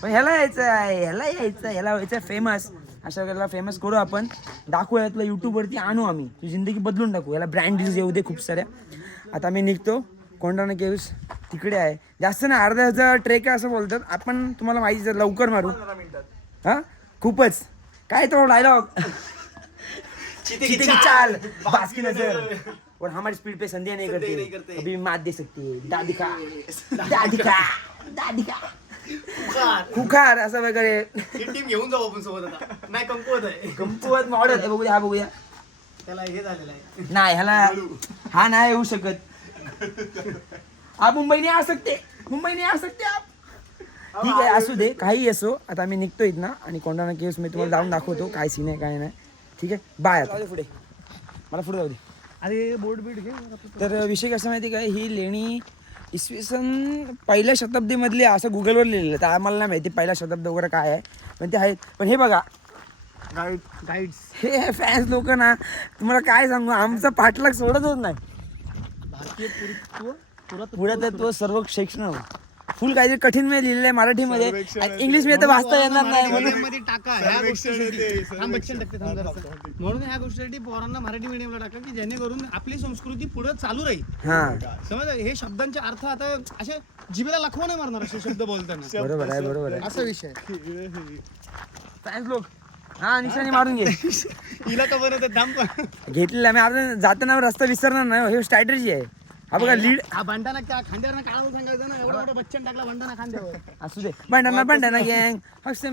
पण ह्याला यायचं आहे. ह्याला व्हायचं फेमस. अशा वेळेला फेमस करू आपण. दाखवू यातलं यूट्यूबवरती आणू आम्ही. तुझी जिंदगी बदलून टाकू. याला ब्रँड डील्स येऊ दे खूप साऱ्या. आता मी निघतो. कोंडाणा केव्स तिकडे आहे. जास्त ना अर्धा ह्याचा ट्रेक आहे असं बोलतात. आपण तुम्हाला माहिती जर लवकर मारू. हा खूपच काय तो डायलॉग चीते की चाल बास्की नजर और हमारी स्पीड पे संध्या नहीं करते अभी मात दे सकती है दादी का खुखार असं वगैरे. टीम घेऊन जाऊ आपण सोबत आता. नाही कमकुवत आहे. कमकुवत मॉडेल आहे. बघूया हा बघूया. त्याला हे झालेलं आहे. नाही ह्याला हा नाही येऊ शकत. आप मुंबई नहीं आ सकते आप. ठीक आहे असू दे काही असो. आता आम्ही निघतो इथनं आणि कोंडाणा केव्स मी तुम्हाला जाऊन दाखवतो काय सीन आहे काय नाही. ठीक आहे बाय. आता पुढे मला पुढे जाऊ दे. अरे बोर्ड बीड घे. तर विषय कसा माहिती काय ही लेणी इसवी सन पहिल्या शताब्दीमधली असं गुगलवर लिहिलेलं. तर आम्हाला नाही माहिती पहिला शताब्दी वगैरे काय आहे पण ते आहेत. पण हे बघा गाईड्स हे फॅन्स लोक ना तुम्हाला काय सांगू आमचा पाठलाग सोडतच नाही. भारतीय पुरातत्व सर्व शैक्षणिक फुल काहीतरी कठीण मध्ये लिहिलेलं आहे मराठीमध्ये. इंग्लिश मध्ये तर वाचता येणार नाही म्हणून मध्ये टाका ह्या गोष्टीसाठी. थांब बच्चन टाकते थांब जरासं. म्हणून ह्या गोष्टीसाठी पोरांना मराठी मीडियमला टाका की जेणेकरून आपली संस्कृती पुढे चालू राहील. हा समज हे शब्दांचे अर्थ आता असे जिभेला लखवा नाही मारणार असे शब्द बोलताना. बरोबर आहे असा विषय. फॅन्स लोक हा निशाणी मारून घे. हिला का बनवतात थांब पण. घेतलेलं आम्ही आता जाताना रस्ता विसरणार नाही. हे स्ट्रॅटेजी आहे. हा बघा लीड हा भांडाना त्या खांद्यावर काढावं सांगायचं ना. एवढा मोठा बच्चन टाकला भांडाना खांद्यावर. असू दे भांडणा गँग हसते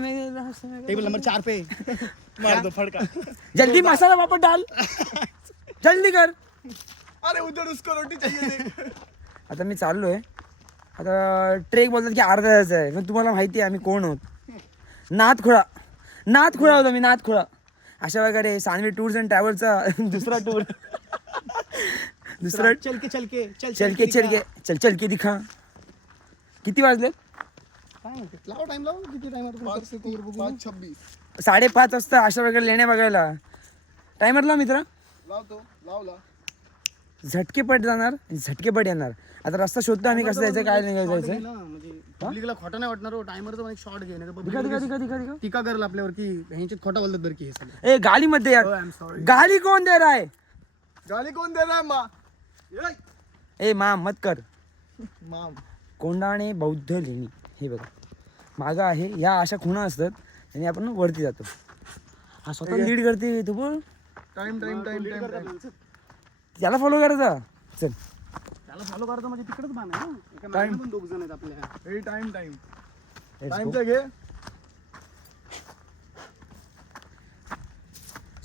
टेबल नंबर 4 पे मार दो फड़का. जल्दी मसाला वापस डाल जल्दी कर. अरे उधर उसको रोटी चाहिए. आता मी चाललोय. आता ट्रेक बोलतात की अर्धा तासाचा आहे पण तुम्हाला माहिती आहे आम्ही कोण आहोत. नाथखुळा होता मी नाथखुळा. अशा वगैरे सानवी टूर्स अँड ट्रॅव्हलचा दुसरा टूर. दुसरा चल के दिखा. किती वाजले काय म्हणते लाव टाइम लाव. किती टाइम 5:26 5:30 वाजता अशा वगैरे लेण्या बघायला. टायमरला मित्र लावला. झटकेपट जाणार झटकेपट येणार. आता रस्ता शोधतो आम्ही कसं जायचं काय नाही जायचं. म्हणजे पब्लिकला खोटा नाही वाटणार. टायमरचा पण एक शॉट घे नाही दिखा टीका करेल आपल्यावर की ह्यांच्यात खोटा बोलतात बरं की हे सगळं. ए गाली मध्ये यार आय एम सॉरी. गाली कोण दे रहा है. गाली कोण दे रहा है माँ. ए माम मत कर. माम कोंडाणे बौद्ध लेणी हे बघा मागं आहे. या अशा खुणा असतात आणि आपण वरती जातो. हा स्वतः लीड करते तू बोल. टाइम त्याला फॉलो करायचा. चल त्याला फॉलो करतो म्हणजे तिकडेच बाण आहे ना. एका मागे पण 2 जण आहेत आपल्या. टाइम घे.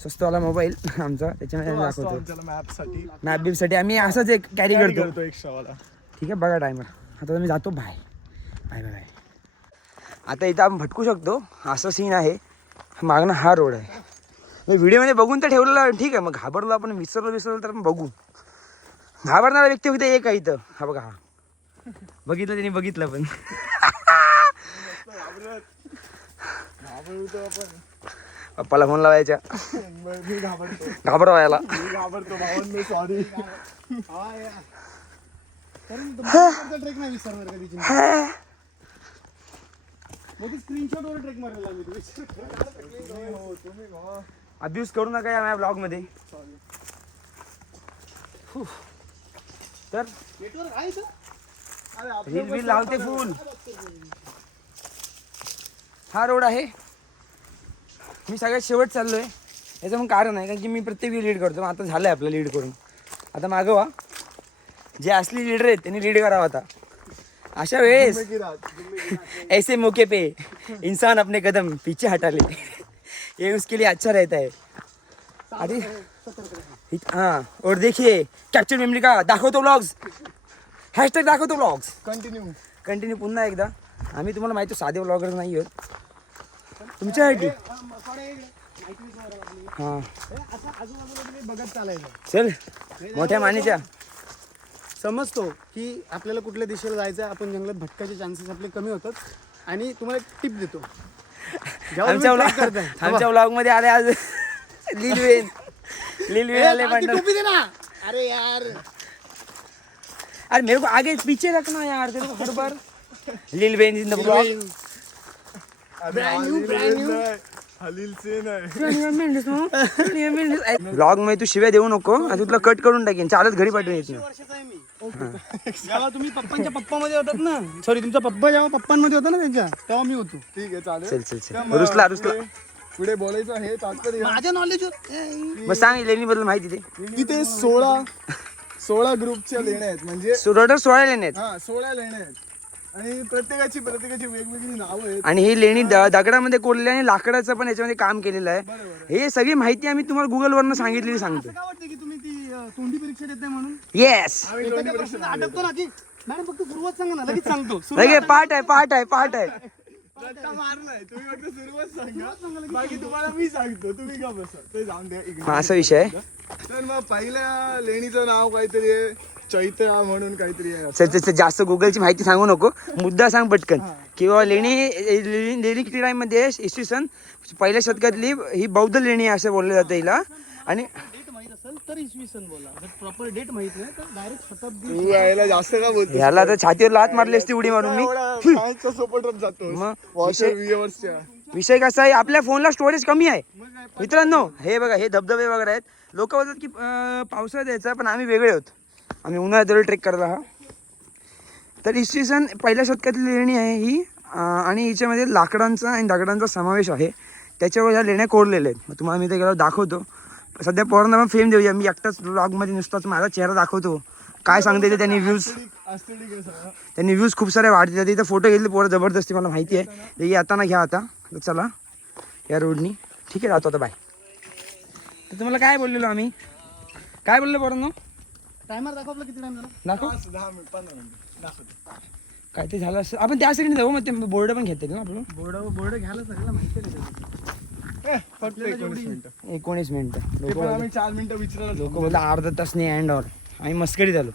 स्वस्तवाला मोबाईल आमचा त्याच्यामध्ये आम्ही दाखवतो. मॅप साठी मॅप बीपसाठी आम्ही असंच एक कॅरी करतो. एक्स्ट्रा वाला. ठीक आहे बघा टायमर. आता मी जातो. Bye bye bye. आता इथं आपण भटकू शकतो असं सीन आहे. मागणं हा रोड आहे. मी व्हिडिओमध्ये बघून तर ठेवलेला ठीक आहे. मग घाबरलो आपण विसरलो तर आपण बघू. घाबरणारा व्यक्ती फक्त एक आहे इथं. हा बघा हा बघितलं त्यांनी बघितलं पण पप्पाला फोन लावायच्या घाबरवायला. सॉरी. ट्रेक नाही विसरणार कधी जिंकणार. स्क्रीनशॉट वर ट्रेक मारलेला मी. अब्यूज करू नका या माझ्या ब्लॉग मध्ये. तर नेटवर्क आहे इथं. रील बिल लावते फुल. हा रोड आहे मी सगळ्यात शेवट चाललोय. याचं मग कारण आहे कारण की मी प्रत्येक वेळी लीड करतो. आता झालंय आपलं लीड करून. आता मागं व्हा. जे असली लीडर आहेत त्यांनी लीड करावं. आता अशा वेळेस ऐसे मौके पे इंसान अपने कदम पीछे हटा ले, ये उसके लिए अच्छा रहता है. अरे हाँ, और देखिए कॅप्चर मेमरी का दाखवतो व्लॉग्स, हॅशटॅग दाखवतो व्लॉग्स. कंटिन्यू पुन्हा एकदा. आम्ही तुम्हाला माहिती साधे व्लॉगर नाही आहोत तुमच्यासाठी. हां आजूबाजूला तुम्ही बघत चालायचं. चल मोठ्या मानेच्या. समजतो की आपल्याला कुठल्या दिशेला जायचं आहे, आपण जंगलात भटकायचे चान्सेस आपले कमी होतात. आणि तुम्हाला एक टिप देतो. आमच्या व्लॉग मध्ये आले आज लील आले पण. अरे यार अरे मेरे को आगे पीछे रखना यार, तेरे को हर बार लील बेन इन द ब्लॉग. ब्लॉग मध्ये तू शिव्या देऊ नको. आता तुला कट करून टाकेन, चालत घरी पाठवून येत नाही. वर्षाचा आहे मी. जेव्हा तुम्ही पप्पांच्या पप्पामध्ये होतात ना, सॉरी तुमचा पप्पा जेव्हा पप्पांमध्ये होता ना त्यांच्या, तेव्हा मी होतो. ठीक आहे चालेल. चल चल चल रुसला पुढे बोलायचं आहे तात्पर्य माझ्या नॉलेज मग सांग लेणी बद्दल माहिती दे. तिथे 16 ग्रुपच्या लेण्या आहेत. म्हणजे टोटल 16 लेणी आहेत. 16 लेण्या आहेत आणि प्रत्येकाची वेगवेगळी नावं आहेत. आणि ही लेणी दगडामध्ये कोरलेली आणि लाकडाचं पण याच्यामध्ये काम केलेलं आहे. हे सगळी माहिती आम्ही तुम्हाला गुगल वरनं सांगितलेली सांगतो. काय वाटतं की तुम्ही ती तोंडी परीक्षा देत नाही म्हणून? येस आठवतो ना की मॅडम फक्त सुरुवात सांगा ना, लगेच सांगतो. लगे पाठ आहे. रट्टा मारलाय तुम्ही, फक्त सुरुवात सांगा, बाकी तुम्हाला मी सांगतो, तुम्ही का बसा ते जाऊन द्या इकडे. हा असा विषय आहे. तर मग पहिल्या लेणीचं नाव काहीतरी आहे, चैत्या म्हणून काहीतरी आहे. सर जास्त गुगलची माहिती सांगू नको, मुद्दा सांग पटकन. किंवा लेणी किती टाइम मध्ये इसवी सन पहिल्या शतकातली ही बौद्ध लेणी आहे असं बोललं जातं हिला. आणि डेट माहित असेल तर इसवी सन बोला, जर प्रॉपर डेट माहित नाही तर डायरेक्ट शताब्दी. यायला जास्त का बोलतो, ह्याला तर छातीवर लात मारली असती उडी मारून मी. सायन्सच्या सपोर्टच जातो. मग व्ह्यूअर्सच्या विषय कसा आहे, आपल्या फोनला स्टोरेज कमी आहे मित्रांनो. हे बघा हे धबधबे वगैरे आहेत. लोक बोलतात की पावसाळ्यात यायचं, पण आम्ही वेगळे आहोत. आम्ही उन्हाळ्यात ट्रेक करायला. हा तर इसवी सन पहिल्या शतकातली लेणी आहे ही. आणि हिच्यामध्ये लाकडांचा आणि दगडांचा समावेश आहे. त्याच्यावर ह्या लेण्या कोरलेल्या आहेत. मग तुम्हाला मी ते गेल्यावर दाखवतो. सध्या पोरांना पण फेम देऊया. मी एकटाच ब्लॉगमध्ये नुसताच माझा चेहरा दाखवतो. काय सांगते ते त्यांनी व्ह्यूज खूप सारे वाढतात. तिथं फोटो घेतले पोरं जबरदस्ती, मला माहिती आहे. ते येताना घ्या आता. चला या रोडनी. ठीक आहे जातो आता, बाय. तर तुम्हाला काय बोललेलो आम्ही, काय बोललो पोरांनो? टायमर दाखव आपला किती टाइम झाला. दाखव 10 मिनिट 15 मिनिट दाखवतो. काय ते झालं असं. आपण त्या साईडने जाऊ, मग ते बोर्ड पण घेतात ना आपलं. बोर्ड घ्यायला सगळ्याला माहिती आहे. फक्त 19 मिनिटं. 19 मिनिटं. ते पण आम्ही 4 मिनिटं विचारायला लोक बोलतात अर्धा तास नाही अँड ऑल. आम्ही मस्करीत आलो.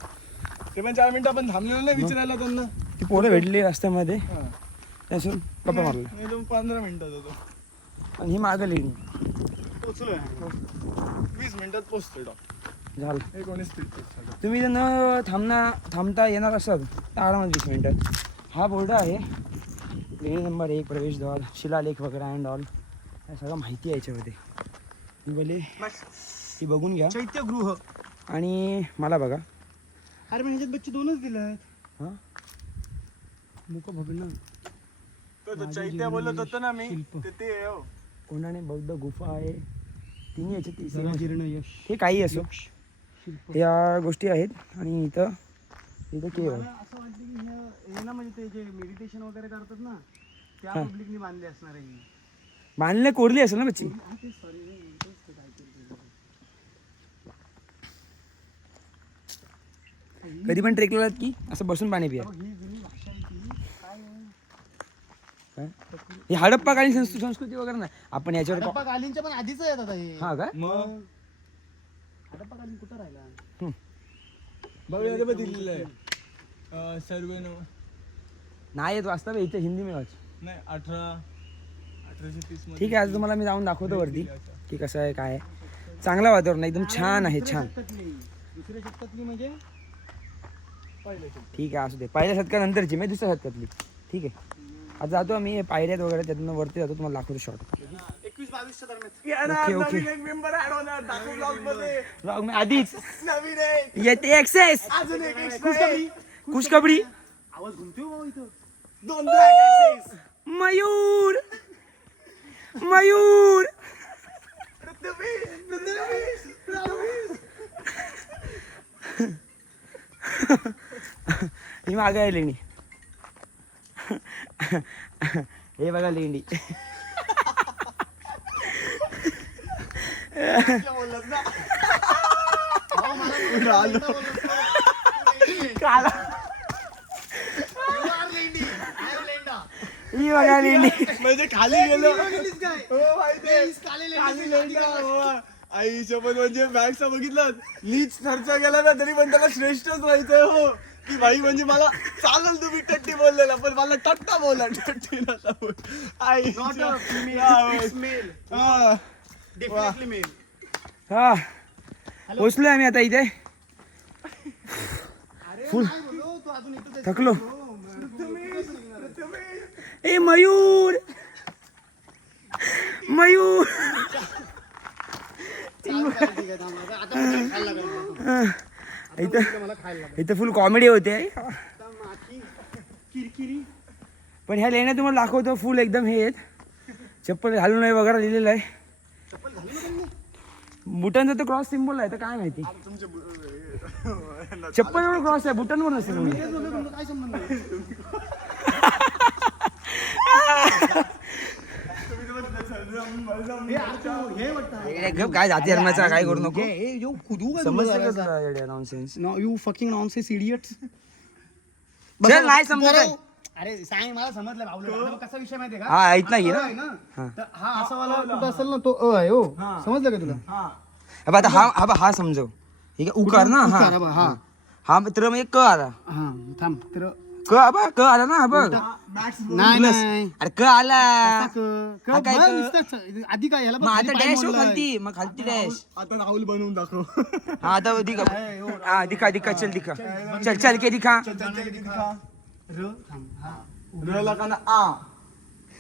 ते पण 4 मिनिटं आपण थांबलेलो नाही विचारायला त्यांना. ती पोरं भेटली रस्त्यामध्ये, त्यासून गप्पा मारला. नाही तो 15 मिनिटात होतो. आणि ही मागं लेणी पोचलोय 20 मिनिटात पोचतोय. झालं. 19:30. तुम्ही जर न थांबता येणार असाल तर आरामात 20 मिनिटात. हा बोर्ड आहे लेणी नंबर 1 प्रवेशद्वार, शिलालेख वगैरे अँड ऑल. या सगळं माहिती आहे याच्यामध्ये. बोले ती बघून घ्या. चैत्यगृह. आणि मला बघा. अरे पण ह्याच्यात बच्चे 2च दिले आहेत. हां मुक भगना तो चैत्य बोलत होतो ना मी, ते आहे. कोणाने बौद्ध गुफा आहे. तिन्ही याच्यात जीर्ण यश. हे काही असो, या गोष्टी आहेत. आणि इथं केव आहे. असं वाटतं की हे ना, म्हणजे ते जे मेडिटेशन वगैरे करतात ना, त्या पब्लिकनी बांधले असणार आहे. बांधले कोरली असेल ना बच्ची. कधी पण ट्रेकला जात की असं बसून पाणी पिया. ही हडप्पाकालीन संस्कृती वगैरे नाही. आपण याच्यावर हडप्पाकालीनच्या पण आधीच आहे आता हे. हा काय मग हडप्पाकालीन कुठं राहिला. बघूया ते दिलेलं आहे सर्व नाही येत वाचता इथे हिंदी में वाच. नाही 1830 ठीक आहे. आज तुम्हाला मी जाऊन दाखवतो वरती की कसं आहे काय आहे. चांगलं वातावरण एकदम छान आहे. छान. दुसऱ्या शतकातली म्हणजे ठीक आहे असू दे. पहिल्या शतकानंतरची मी दुसऱ्या शतकातली. ठीक आहे. आता जातो आम्ही पायऱ्यात वगैरे त्यातून वरती जातो. तुम्हाला दाखवतो शॉर्ट. 21-22 दरम्यान. ओके एक मेंबर ऍड होणार दाखव ब्लॉग मध्ये. ब्लॉग में आधीच नवीन आहे येते एक्सेस. अजून एक extra आहे. खुशखबरी. आवाज घुमतोय बाबा इथं. 2 एक्सेस. मयूर मयूर ही मागे आहे लेणी. हे बघा लेंडी. ही बघा लेंडी. म्हणजे खाली गेलो हो खाली लेंडी आईच्या पण म्हणजे बॅगचा बघितलं नीच खर्च केला ना तरी पण त्याला श्रेष्ठच व्हायचंय हो की भाई म्हणजे मला चालेल तुम्ही टट्टी बोललेला पण मला टट्टा बोला टट्टी नका बोल आई हा पोचलोय आम्ही आता इथे. फुल थकलो. ए मयूर मयूर इथं फुल कॉमेडी होते. पण ह्या लेण्या तुम्हाला दाखवतो फुल एकदम हे आहेत. चप्पल घालू नये वगैरे लिहिलेलं आहे. बुटांचा तर क्रॉस सिम्बॉल आहे तर काय माहिती. चप्पलवर क्रॉस आहे बुटांवर नसेल. काय जाती धर्माचा काय करू नको. Nonsense you fucking nonsense idiots. चल नाही समजत. अरे सांग मला समजलं भाऊ कसा विषय माहितीये का. हा ऐक नाही आहे ना तर हा असा वाला कुठं असेल ना तो अ आहे हो समजलं का तुला. आता हा समजव. ठीक आहे उकार ना. हा हा हा तर म्हणजे क आला. हा थांब तर क आबा क आला ना. बघ नाही नाही अरे क आला. क काय बघ नुसतं आधी काय ह्याला मग आता डॅश हो खालती. मग खालती डॅश. आता राहुल बनवून दाखव हा आता दिखा. हा दिखा चल दिखा. चल के दिखा. र थांब हा रला का ना आ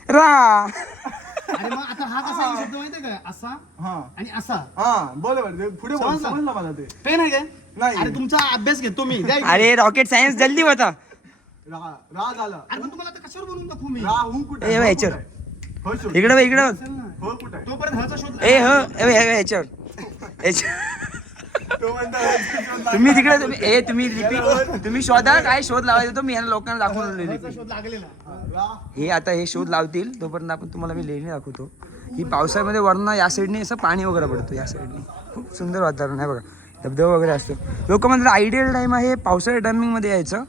रा. अरे मग आता हा कसा आहे शब्द माहितीये का असा हा आणि असा. हा बरोबर पुढे बोल समजलं? समजलं मला ते पेन आहे काय नाही. अरे तुमचा अभ्यास घेतो मी द्या इकडे. अरे रॉकेट सायन्स जल्दी होता. रा झालं अरे पण तुम्हाला आता कशावर बनवून दाखवू मी. रा हू कुठे ए ह्याच्यावर हो शोध इकडे बघ इकडे बघ. असेल ना. हो कुठे तोपर्यंत ह्याचा शोध ए ह ह्याच्यावर तो म्हणतो तुम्ही तिकडे तुम्ही लिपी तुम्ही शोधा काय शोध लावायचा तो मी यांना लोकांना दाखवून ह्याचा शोध लागलेला. रा हे आता हे शोध लावतील तोपर्यंत आपण तुम्हाला मी लेणी दाखवतो. ही पावसाळ्यामध्ये वरण या साईडने असं पाणी वगैरे पडतो. या साईडने खूप सुंदर वातावरण आहे बघा. धबधबा वगैरे असतो. लोक म्हणतात आयडियल टाईम आहे पावसाळ्या टायमिंगमध्ये यायचं.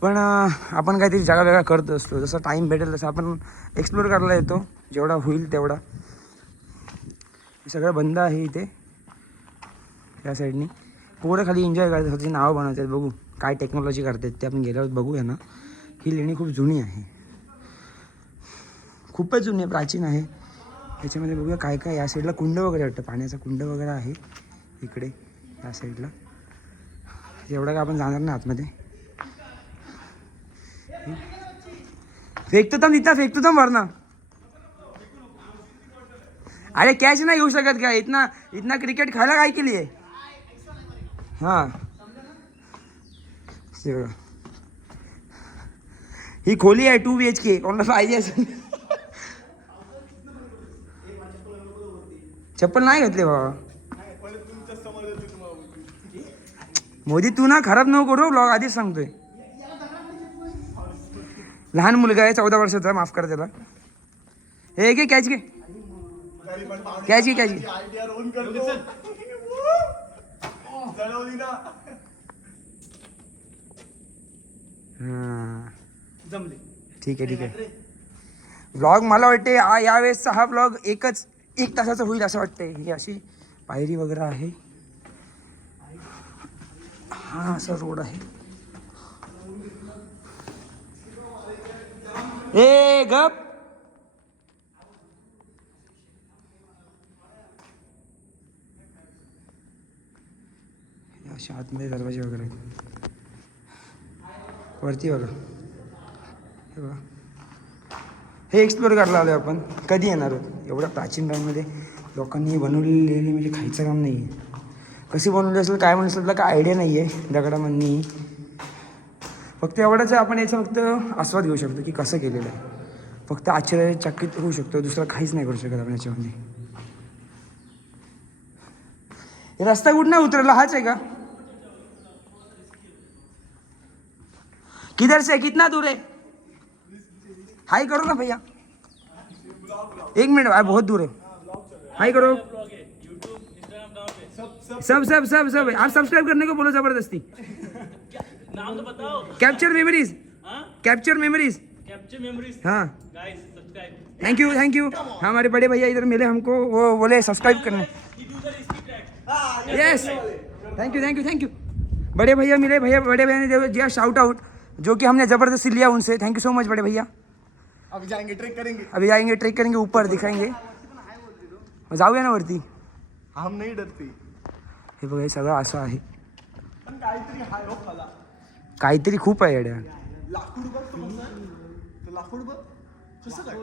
पण आपण काहीतरी जागा वेगळा करत असतो. जसं टाईम भेटेल तसं आपण एक्सप्लोर करायला येतो जेवढा होईल तेवढा. हे सगळं बंद आहे इथे या साईडनी. पोरं खाली एन्जॉय करतात स्वतःची नावं बनवतात. बघू काय टेक्नॉलॉजी करतात ते आपण गेल्यावर बघूया ना. ही लेणी खूप जुनी आहे. खूपच जुनी आहे प्राचीन आहे. त्याच्यामध्ये बघूया काय काय. या साईडला कुंड वगैरे वाटतं पाण्याचा कुंड वगैरे आहे इकडे या साईडला. एवढं का आपण जाणार नाही आतमध्ये. फेकतो तिथं फेकतो वरना. अरे कॅच नाही घेऊ शकत का. इतना क्रिकेट खायला काय केली आहे. हा ही खोली आहे 2 BHK कोणाला पाहिजे असेल. चप्पल नाही घातले बाबा. मोदी तू ना खराब नको करू ब्लॉग आधीच सांगतोय. लहान मुलगा आहे 14 वर्षाचा. माफ कर त्याला. हे घे कॅच घे कॅच घे कॅच घे. आयडिया रोन करतो जळवली ना. हां जमले. ठीक आहे. व्लॉग मला वाटते यावेळेसचा हा व्लॉग 1 तासाचा होईल असं वाटतंय. ही अशी पायरी वगैरे आहे. हा असा रोड आहे. ए गप. अशा आतमध्ये दरवाजे वगैरे आहेत. वरती बघा हे बघा. हे एक्सप्लोर करायला आलो आपण. कधी येणार आहोत. एवढ्या प्राचीन टाईममध्ये लोकांनी बनवलेली म्हणजे खायचं काम नाही आहे. कशी बनवली असेल काय बनवलं असेल काय आयडिया नाही आहे दगडामधनी. फक्त एवढंच आपण याचा फक्त आस्वाद घेऊ शकतो की कसं केलेलं आहे. फक्त आश्चर्यचकित होऊ शकतो, दुसरा काहीच नाही करू शकत आपण याच्यामध्ये. रस्ता कुठं उतरला, हाच आहे का? किधर से कितना दूर है? हाई करो ना भैया, 1 मिनट भाई, बहुत दूर है. हाई करो. सब सब सब सब आप सब्सक्राइब करने को बोलो जबरदस्ती. नाम तो बताओ. Capture memories, capture memories. हाँ थैंक यू थैंक यू. हमारे बड़े भैया इधर मिले हमको, वो बोले सब्सक्राइब करने. Yes thank you thank you thank you. बड़े भैया मिले, भैया बड़े भैया ने दिया शाउट आउट, जो कि हमने ज़बरदस्ती लिया उनसे. थैंक यू सो मच बड़े भैया. अभी जाएंगे ट्रेक करेंगे. अभी जाएंगे ट्रेक करेंगे, ऊपर दिखाएंगे. जाऊया ना वरती. हम नहीं डरते. हे बघा हे सगळं असं आहे, पण काहीतरी हाय हो खाला. काहीतरी खूप आहे येड्या. लाकूड बघ तो लाकूड बघ कसं काय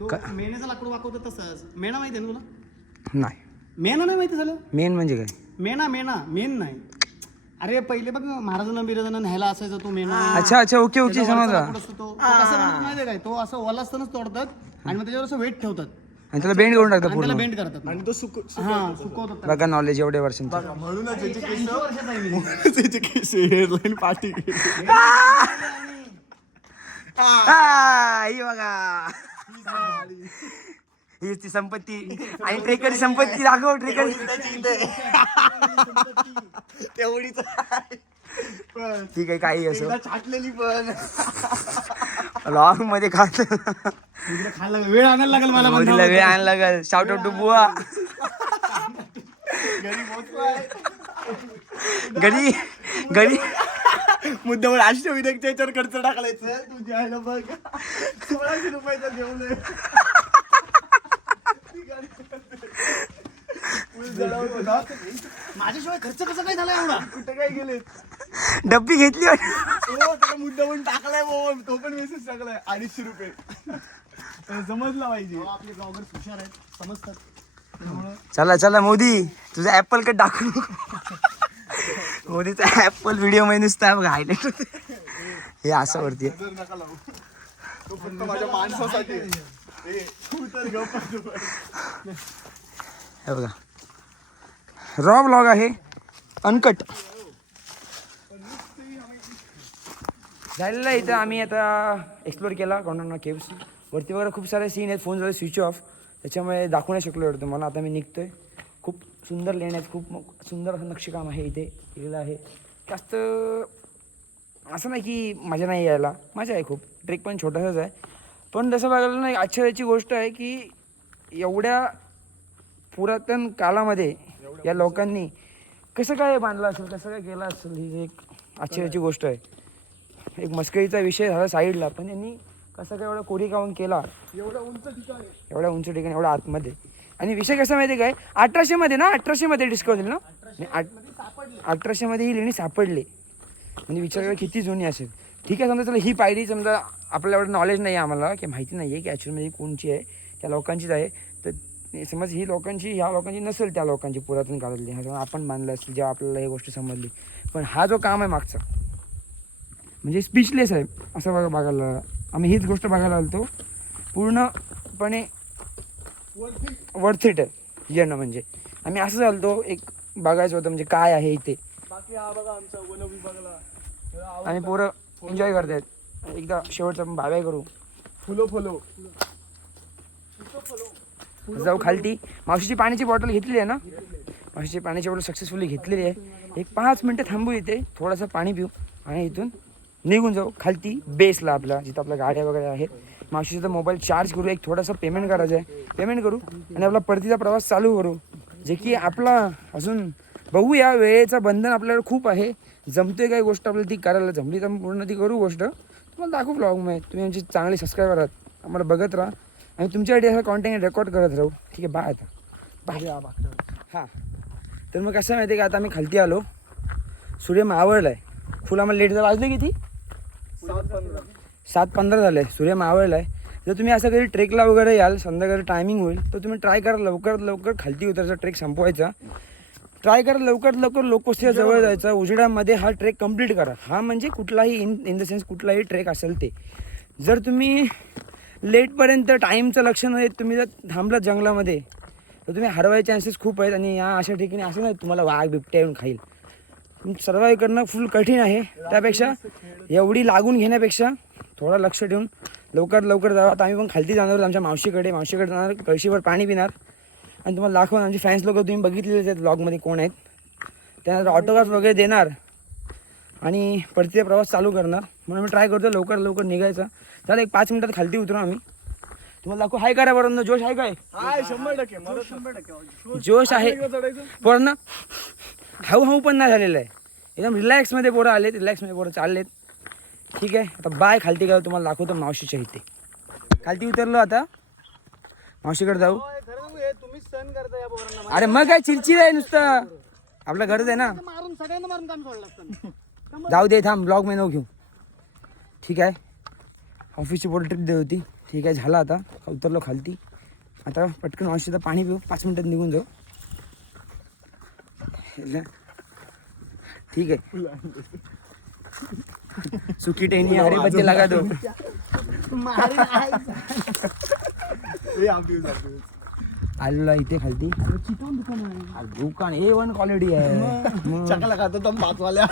तो मेण्याचं लाकूड वाकवतो तसंच. मेणा माहिती आहे ना तुला? नाही, मेणा नाही माहिती झालं? मेन म्हणजे काय? मेणा मेन नाही. अरे पहिले बघ महाराजांना बिराजांना न्यायला असायचा तो मेणा. अच्छा अच्छा ओके ओके त्याच्यावरचा समजला. लाकूड असतो तो कसं बनवतात माहिती आहे काय? तो असं ओला असतानाच तोडतात आणि मग त्याच्यावर असं वेट ठेवतात आणि त्याला बेंड करून टाकतात आणि त्याला पूर्ण. बेंड करतात. आणि तो हा सुकवतात त्याला. बघा नॉलेज एवढ्या वर्षांचं. बघा म्हणूनच याची 80 वर्षाचा आहे मी. त्याची केस हेअरलाईन पाठी ही बघा, हीच ती संपत्ती. आणि ट्रेकरची संपत्ती दाखव. ट्रेकर तेवढीच ठीक आहे, काही असो. छाटलेली पण लॉंग मध्ये खात इकडे खायला वेळ आणायला लागेल मला मोदीला वेळ आणायला लागेल. शाउट आउट टू बुवा. घरी घरी मुद्द्यावर अष्टविनायकच्या याच्यावर खर्च टाकलायचं. तुझ्या आईला बघ 1600 रुपयाचा जेवण माझ्याशिवाय खर्च कसा काय झाला एवढा? कुठे काय गेले. डब्बी घेतली वाटतं. त्याला मुद्दाहून टाकलाय बाबा, तो पण मेसेज टाकलाय 250 रुपये. समजला पाहिजे. आपले ब्लॉगर्स हुशार आहेत, समजतात. चला चला मोदी, तुझा ऍपल कट दाखवू. मोदीचा ऍपल व्हिडिओ मध्ये नुसता बघा हायलाइट होते. हे असं वरती आहे. जर नका लावू, तो फक्त माझ्या माणसासाठी. तू तर गप्प बस. हे बघा रॉ ब्लॉग आहे, अनकट झालेला. इथं आम्ही आता एक्सप्लोर केला कोंडाणा केव्स. वरती वगैरे खूप सारे सीन आहेत, फोन झाले स्विच ऑफ, त्याच्यामुळे दाखवू नाही शकलो एवढं तुम्हाला. आता मी निघतोय. खूप सुंदर लेण आहेत, खूप सुंदर असं नक्षीकाम आहे इथे केलेलं आहे. जास्त असं नाही की मजा नाही यायला, मजा आहे खूप. ट्रेक पण छोटासाच आहे, पण तसं बघायला नाही आश्चर्याची गोष्ट आहे की एवढ्या पुरातन कालामध्ये या लोकांनी कसं काय बांधलं असेल, कसं काय केलं असेल, ही एक आश्चर्याची गोष्ट आहे. एक मस्करीचा विषय झाला साईडला, पण यांनी कसं काय एवढा कोरीकाम केला एवढ्या उंच ठिकाणी एवढ्या आतमध्ये. आणि विषय कसा माहिती आहे काय, 1800 मध्ये ना, 1800 मध्ये डिस्कवर दिली ना, 1800 मध्ये ही लेणी सापडली. म्हणजे विचार करा किती जुनी असेल. ठीक आहे, समजा चला ही पायरी समजा आपल्याला एवढं नॉलेज नाही आहे आम्हाला, की माहिती नाही आहे की ॲक्च्युअलमध्ये कोणची आहे, त्या लोकांचीच आहे. तर समज ही लोकांची, ह्या लोकांची नसेल, त्या लोकांची पुरातन काळातली, ह्या आपण बांधलं असेल जेव्हा आपल्याला ही गोष्ट समजली. पण हा जो काम आहे मागचा, म्हणजे स्पीचलेस आहे असं बघायला. आम्ही हीच गोष्ट बघायला आलो, पूर्णपणे वर्थ इट आहे येणं. म्हणजे आम्ही असं झालो, एक बघायचं होतं म्हणजे काय आहे इथे. बाकी हा बघा आमचा वन विभागला आणि पोरं एन्जॉय करतायत. एकदा शेवटचा आपण बाय करू. फुलो जाऊ खालती. मावशीची पाण्याची बॉटल घेतली आहे ना, मावशीची पाण्याची बॉटल सक्सेसफुली घेतलेली आहे. एक 5 मिनटं थांबू इथे, थोडंसं पाणी पिऊ आणि इथून निघून जाऊ खालती बेसला आपला, जिथं आपल्या गाड्या वगैरे आहेत. मावशीचा मोबाईल चार्ज करू, एक थोडंसं पेमेंट करायचं आहे, पेमेंट करू आणि आपला परतीचा प्रवास चालू करू. जे की आपला अजून बघूया, वेळेचं बंधन आपल्याला खूप आहे. जमते काही गोष्ट आपल्याला ती करायला, जमली तर पूर्ण ती करू गोष्ट. तुम्हाला दाखवू ब्लॉगमध्ये. तुम्ही आमची चांगली सबस्क्रायबर आहात, आम्हाला बघत राहा आणि तुमच्यासाठी असं कॉन्टेंट रेकॉर्ड करत राहू. ठीक आहे, बाय. आता बाय. हां, तर मग कसं माहिती आहे का, आता आम्ही खालती आलो, सूर्य मावळला आहे. फुल आम्हाला लेट झाला. वाजले किती? 7:15 झालं आहे. सूर्य मावळला आहे. जर तुम्ही असं कधी ट्रेकला वगैरे याल, संध्याकाळी टायमिंग होईल, तर तुम्ही ट्राय करा लवकरात लवकर खालती उतरायचा, ट्रेक संपवायचा. ट्राय करा लवकरात लवकर लोकवस्तीच्या जवळ जायचं. उजेडामध्ये हा ट्रेक कंप्लीट करा. हा म्हणजे कुठलाही इन द सेन्स कुठलाही ट्रेक असेल ते, जर तुम्ही लेटपर्यंत टाईमचं लक्ष न देत तुम्ही जर थांबलात जंगलामध्ये तर तुम्ही हरवायचे चान्सेस खूप आहेत. आणि या अशा ठिकाणी असं नाही तुम्हाला वाघ बिबट्या येऊन खाईल. सर्वाईव्ह करणं फुल कठीण आहे. त्यापेक्षा एवढी लागून घेण्यापेक्षा थोडं लक्ष ठेवून लवकर जावं. आता आम्ही पण खालती जाणार आहोत आमच्या मावशीकडे जाणार, कळशीवर पाणी पिणार आणि तुम्हाला दाखवून आमचे फॅन्स लोक तुम्ही बघितलेलेच आहेत ब्लॉगमध्ये कोण आहेत. त्यानंतर ऑटोग्राफ वगैरे देणार आणि परतीचा प्रवास चालू करणार. म्हणून मी ट्राय करतो लवकर निघायचा. त्याला एक 5 मिनिटात खालती उतरू आम्ही. तुम्हाला दाखवू. हाय करा बरं, जोश आहे काय? हाय 100%. जोश आहे पोरं ना. हाऊ पण नाही झालेलं आहे. एकदम रिलॅक्समध्ये पोरं आलेत, रिलॅक्समध्ये पोरं चाललेत. ठीक आहे, आता बाय. खालती गेलो तुम्हाला दाखवतो मावशीच्या इथे. खालती उतरलो आता मावशीकडे जाऊ. तुम्ही सण करता या पोरांना. अरे मग काय चिरचिर आहे नुसतं, आपलं घरच आहे ना. मारून सगळ्यांना मारून काम सोडलं असतं. जाऊ दे, थांब ब्लॉग मध्ये नको घेऊ. ठीक आहे, ऑफिसची पोरं ट्रिप देत होती. ठीक आहे, झालं आता उतरलो खालती. आता पटकन मावशीचं पाणी पिऊ, 5 मिनिटात निघून जाऊ. ठीक आहे. सुकी टेनी अरे बच्चे लगा दो. आलेला इथे खालती दुकान A1 क्वालिटी आहे. चकाला खातो तर 5 वाल्या.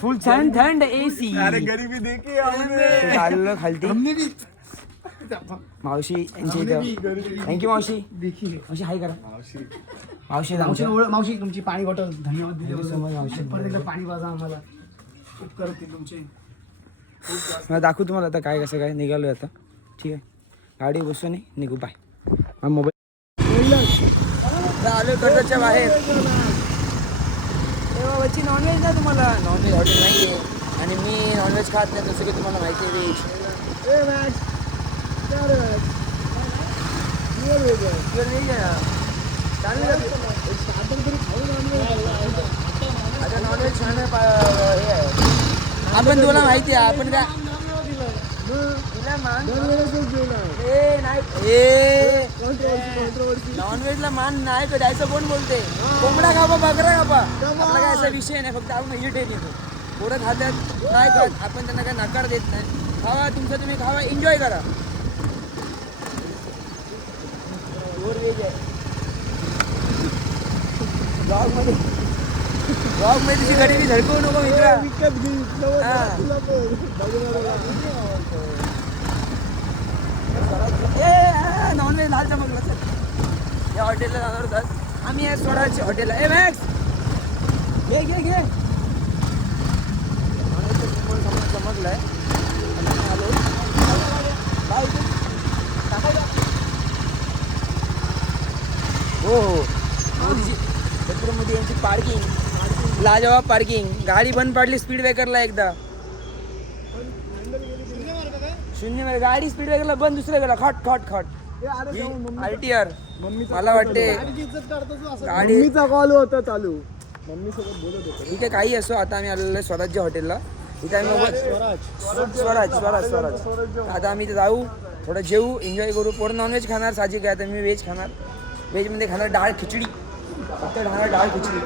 फुल थंड AC. अरे गरीबी देखी हमने. आलेलो खालती मावशी यांच्या इथं. थँक्यू मावशी. मावशी हाय करा. मावशी मावशी तुमची पाणी बॉटल धन्यवाद दिल्याबद्दल. मावशी परत एकदा पाणी पाजा आम्हाला. उपकार होतील तुमचे. मला दाखवू तुम्हाला आता काय कसं काय. निघालो आता. ठीक आहे, गाडी बसू नाही निघू. बाय. मोबाईल आलो कर्जतच्या बाहेर. बाबाची नॉनव्हेज ना तुम्हाला. नॉनव्हेज हॉटेल नाही आहे आणि मी नॉनव्हेज खात नाही, जसं की तुम्हाला माहिती आहे. व्हेज आता नॉनव्हेज छान आहे. हे आहे आपण तुला माहिती आहे आपण काय नॉनव्हेजला मान नाही द्यायचं. कोण बोलते? कोंबडा खावा बकरा खावा आपला काय असा विषय नाही. फक्त आपण व्हेजिटेरियन येतो. पोरं खातात नाही खात, आपण त्यांना काय नकार देत नाही. खावा तुमचं तुम्ही खावा, एन्जॉय करा. प्युअर व्हेज आहे. ब्लॉगमध्ये तुझी गरीबी झळकवू नको मित्रा. नॉनव्हेज लाल चमकला सर. या हॉटेलला जाणार होतात आम्ही. या स्वराज हॉटेल आहे. मॅक्स घे चमकलं आहे. आलो हो मोदीची छत्रपती यांची पार्किंग लाजवाब पार्किंग. गाडी बंद पडली स्पीड ब्रेकरला एकदा. 0 गाडी स्पीड ब्रेकरला बंद, दुसऱ्याकडे खट. RTR मला वाटते गाडी. कॉल होता चालू. मम्मी सोबत बोलत होतो. ठीक आहे, काही असो. आता आम्ही आलेलो आहे स्वराज्य हॉटेलला. इथे आम्ही स्वराज. आता आम्ही इथे जाऊ, थोडं जेवू, एन्जॉय करू. पोरं नॉनव्हेज खाणार साहजिक आहे. आता मी व्हेज खाणार. व्हेजमध्ये खाणार डाळ खिचडी. फक्त डाळ खिचडी.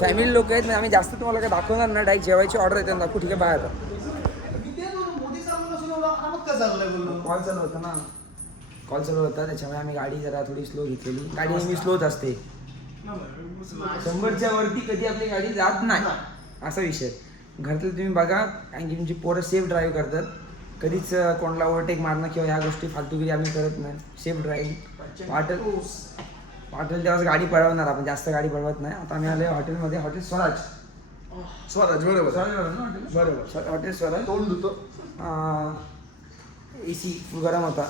फॅमिली लोक आहेत. आम्ही जास्त तुम्हाला काय दाखवणार ना. डायरेक्ट जेवायची ऑर्डर येते दाखवू. ठीक आहे, बाय. आता कॉल चालू होता त्याच्यामुळे आम्ही गाडी जरा थोडी स्लो घेतलेली. गाडी नेहमी स्लोच असते. 100च्या वरती कधी आपली गाडी जात नाही असा विषय. घरातलं तुम्ही बघा, कारण की तुमची पोरं सेफ ड्राईव्ह करतात. कधीच कोणाला ओव्हरटेक मारणं किंवा ह्या गोष्टी फालतूगिरी आम्ही करत नाही. सेफ ड्राईव्ह हॉटेल तेव्हाच गाडी पळवणार. आपण जास्त गाडी पळवत नाही. आता आम्ही आलो हॉटेलमध्ये. हॉटेल स्वराज बरोबर. हॉटेल स्वराज. तोंड धुतो. AC गरम होता.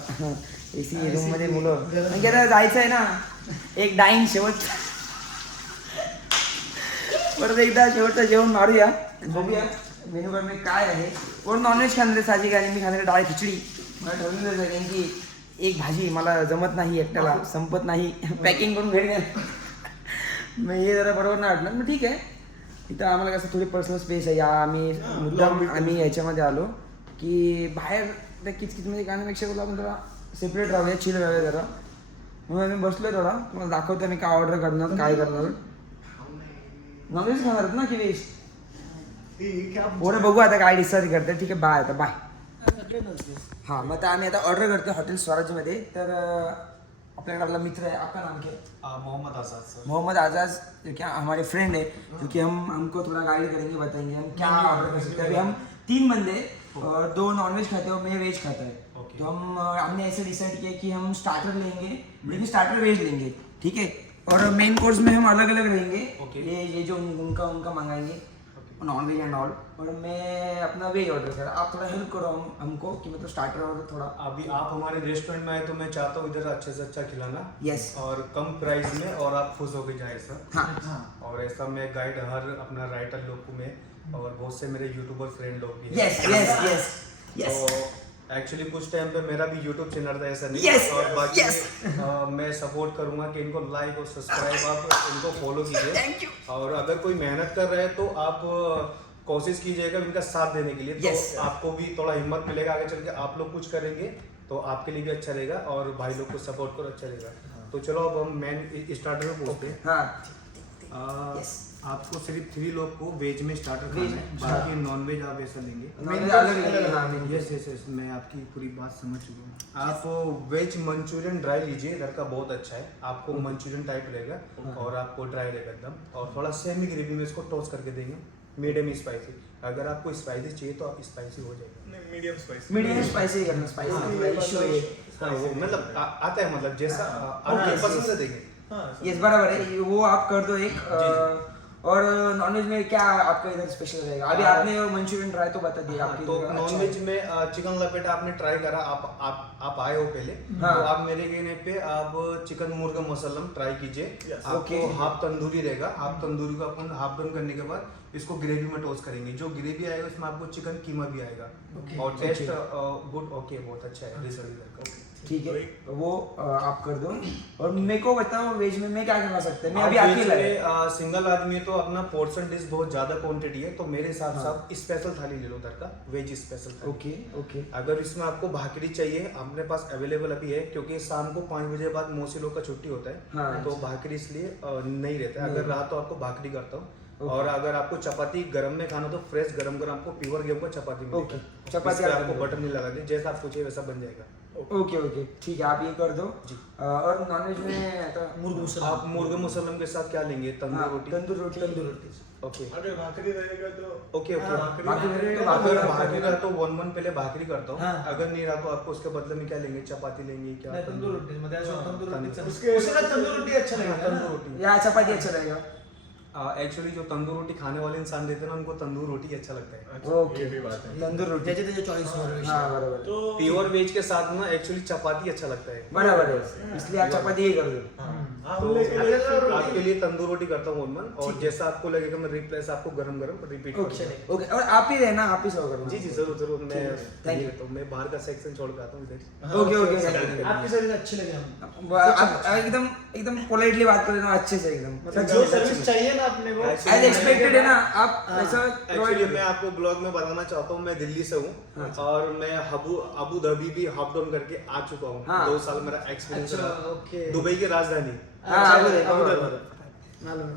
AC रूममध्ये मुलं म्हणजे आता जायचं आहे ना. एक डाईंग परत एकदा शेवटचं जेवण मारूया, बघूया मेनू मध्ये काय आहे. कोण नॉनव्हेज खाणार साहजिक आहे. मी खाणार डाळ खिचडी. मला ठरवलेलं आहे की एक भाजी मला जमत नाही एकट्याला, संपत नाही. पॅकिंग करून घरी मग हे जरा बरोबर नाही वाटलं. मग ठीक आहे, इथं आम्हाला कसं थोडी पर्सनल स्पेस आहे. या आम्ही ह्याच्यामध्ये आलो की बाहेर त्या किचकिचमध्ये गाण्यापेक्षा बोला आपण जरा सेपरेट राहूया, चिल राहूया जरा. म्हणून आम्ही बसलो थोडा. तुम्हाला दाखवतो मी काय ऑर्डर करणार, काय करणार. नॉनव्हेज खाणार आहेत ना की व्हेज? पोरं बघू आता काय डिसाईड करतात. ठीक आहे, बाय आता बाय. हाँ मग आम्ही आता ऑर्डर करतो हॉटेल स्वराजमध्ये. तर अपने आपला मित्र है, आपका नाम क्या है? मोहम्मद आजाद सर. मोहम्मद आजाद, जो क्या हमारे फ्रेंड है, क्योंकि हमको थोड़ा गाइड करेंगे, बताएंगे हम क्या ऑर्डर कर सकते हैं. अभी हम 3 बंदे और 2 नॉनवेज खाते हैं, मैं वेज खाता है. तो हमने ऐसे डिसाइड किया कि हम स्टार्टर लेंगे, लेकिन स्टार्टर वेज लेंगे. ठीक है, और मेन कोर्स में हम अलग अलग रहेंगे. ये जो उनका मंगाएंगे नॉन वेज एंड ऑल, और मैं अपना वेज ऑर्डर करा. आप थोड़ा हेल्प करो हमको कि मतलब स्टार्टर और थोड़ा. अभी आप हमारे रेस्टोरेंट में आए तो मैं चाहता हूँ इधर अच्छे से अच्छा खिलाना. यस. और कम प्राइस में और आप खुश होके जाए सर. हाँ. और ऐसा मैं गाइड हर अपना राइटर लोग को मैं, और बहुत से मेरे यूट्यूबर फ्रेंड लोग भी हैं. Yes yes yes yes. तो एक्चुअली कुछ टाइम पे मेरा भी यूट्यूब चैनल था, ऐसा नहीं. Yes, और बाकी yes. मैं सपोर्ट करूंगा कि इनको लाइक और सब्सक्राइब आप इनको फॉलो कीजिए. Thank you. और अगर कोई मेहनत कर रहे हैं तो आप कोशिश कीजिएगा इनका साथ देने के लिए. Yes. तो आपको भी थोड़ा हिम्मत मिलेगा आगे चल के. आप लोग कुछ करेंगे तो आपके लिए भी अच्छा रहेगा और भाई लोग को सपोर्ट करो, अच्छा रहेगा. तो चलो अब हम मेन स्टार्टर में पूछते हैं. हाँ. Yes. आपको सिर्फ 3 लोग को वेज में स्टार्टर खाना है, बाकी नॉन वेज आप ऐसा लेंगे. नॉनवेज अलग लेंगे. हाँ मेन. यस यस यस, मैं आपकी पूरी बात समझ चुका हूँ. आप वेज मंचूरियन ड्राई लीजिए, इधर का बहुत अच्छा है. आपको मंचूरियन टाइप रहेगा और आपको ड्राई रहेगा एकदम. और थोड़ा सेमी ग्रेवी में इसको टॉस करके देंगे, मीडियम स्पाइसी. अगर आपको स्पाइसी चाहिए तो आप स्पाइसी हो जाएगा. मीडियम स्पाइसी करना. स्पाइसी इशू है. हाँ, वो मतलब आता है, मतलब जैसा आपको पसंद से देंगे. यस बराबर है. वो आप कर दो एक. और नॉनवेज में क्या आपका इधर स्पेशल रहेगा? अभी आपने मंचूरियन ट्राई तो बता दिया. आपकी तो इधर अच्छा नॉनवेज में चिकन लपेटा आपने ट्राई करा, आप आए हो पहले. हाँ. तो आप मेरे कहने पे आप चिकन मुर्गा मसालम ट्राई कीजिए. आपको हाफ तंदूरी रहेगा. हाफ तंदूरी को अपन हाफ डन करने के बाद इसको ग्रेवी में टोस्ट करेंगे. जो ग्रेवी आएगा उसमें आपको चिकन कीमा भी आएगा. और टेस्ट गुड. ओके, बहुत अच्छा है रिजल्ट का. ठीक है, वो आप कर दो. और मेरे को बताओ वेज में मैं क्या खा सकता है? मैं अभी आप अकेला वेज है. में सिंगल आदमी है तो अपना पोर्शन डिश बहुत ज्यादा क्वांटिटी है, तो मेरे हिसाब से आप स्पेशल थाली ले लो उधर का, veg special thali. Okay okay. अगर इसमें आपको भाकरी चाहिए, अपने पास अवेलेबल अभी है, क्योंकि शाम को 5 बजे बाद मौसी लोग का छुट्टी होता है. हाँ. तो भाकरी इसलिए नहीं रहता है. अगर रहा तो आपको भाकरी करता हूँ. और अगर आपको चपाती गरम में खाना तो फ्रेश गरम गरम आपको प्योर गेहूं का चपाती मिलेगा. ओके. चपाती आपको आपको बटर नहीं लगा दे, जैसा आप पूछिए वैसा बन जाएगा. ओके ओके ठीक है, आप ये कर दो. और नॉनवेज में तो आप मुर्गे मुसलम के साथ क्या लेंगे? तंदूर रोटी. तंदूर रोटी. ओके अगर भाकरी रहेगा तो ओके ओके. भाकरी अगर भाकरी रहा तो 1 पहले भाकरी करता हूँ. हाँ. अगर नहीं रहा तो आपको उसके बदले में क्या लेंगे? चपाती लेंगे क्या? तंदूर रोटी मध्ये असं तंदूर रोटीचं उसके- उसका तंदूर रोटी अच्छा लगेगा. तंदूर रोटी. या चपाती अच्छा रहेगा. एक्चुअली जो तंदूर रोटी खाने वाले इंसान रहते हैं ना, उनको तंदूर रोटी अच्छा लगता है. ओके. तंदूर रोटी. त्याच्या त्याच्या चॉईस वर. हाँ बराबर. तो प्योर वेज के साथ ना एक्चुअली चपाती अच्छा लगता है. बराबर है, इसलिए आप चपाती ही कर दो. हम लेके लिए आपके लिए तंदूर रोटी करता हूँ ओनमन. और जैसा आपको लगेगा मैं रिप्लेस आपको गरम गरम रिपीट ओके ओके. और आप ही रहना, आप ही सर्व करना. जी जी जरूर जरूर. मैं Thank you. तो मैं बाहर का सेक्शन छोड़ के आता हूँ इधर. Okay okay. आपकी सर्विस अच्छी लगी हमको. आप एकदम एकदम पोलाइटली बात कर रहे हो, अच्छे से एकदम. मतलब जो सर्विस चाहिए ना अपने को एज एक्सपेक्टेड है ना, आप ऐसा एक्चुअली मैं आपको ब्लॉग में बताना चाहता हूँ, मैं दिल्ली से हूँ और मैं अबू धाबी भी हाफ डाउन करके आ चुका हूँ. हाँ. 2 साल मेरा एक्सपीरियंस अच्छा, रहा. ओके. दुबई की राजधानी. हाँ अबू धाबी. मालूम.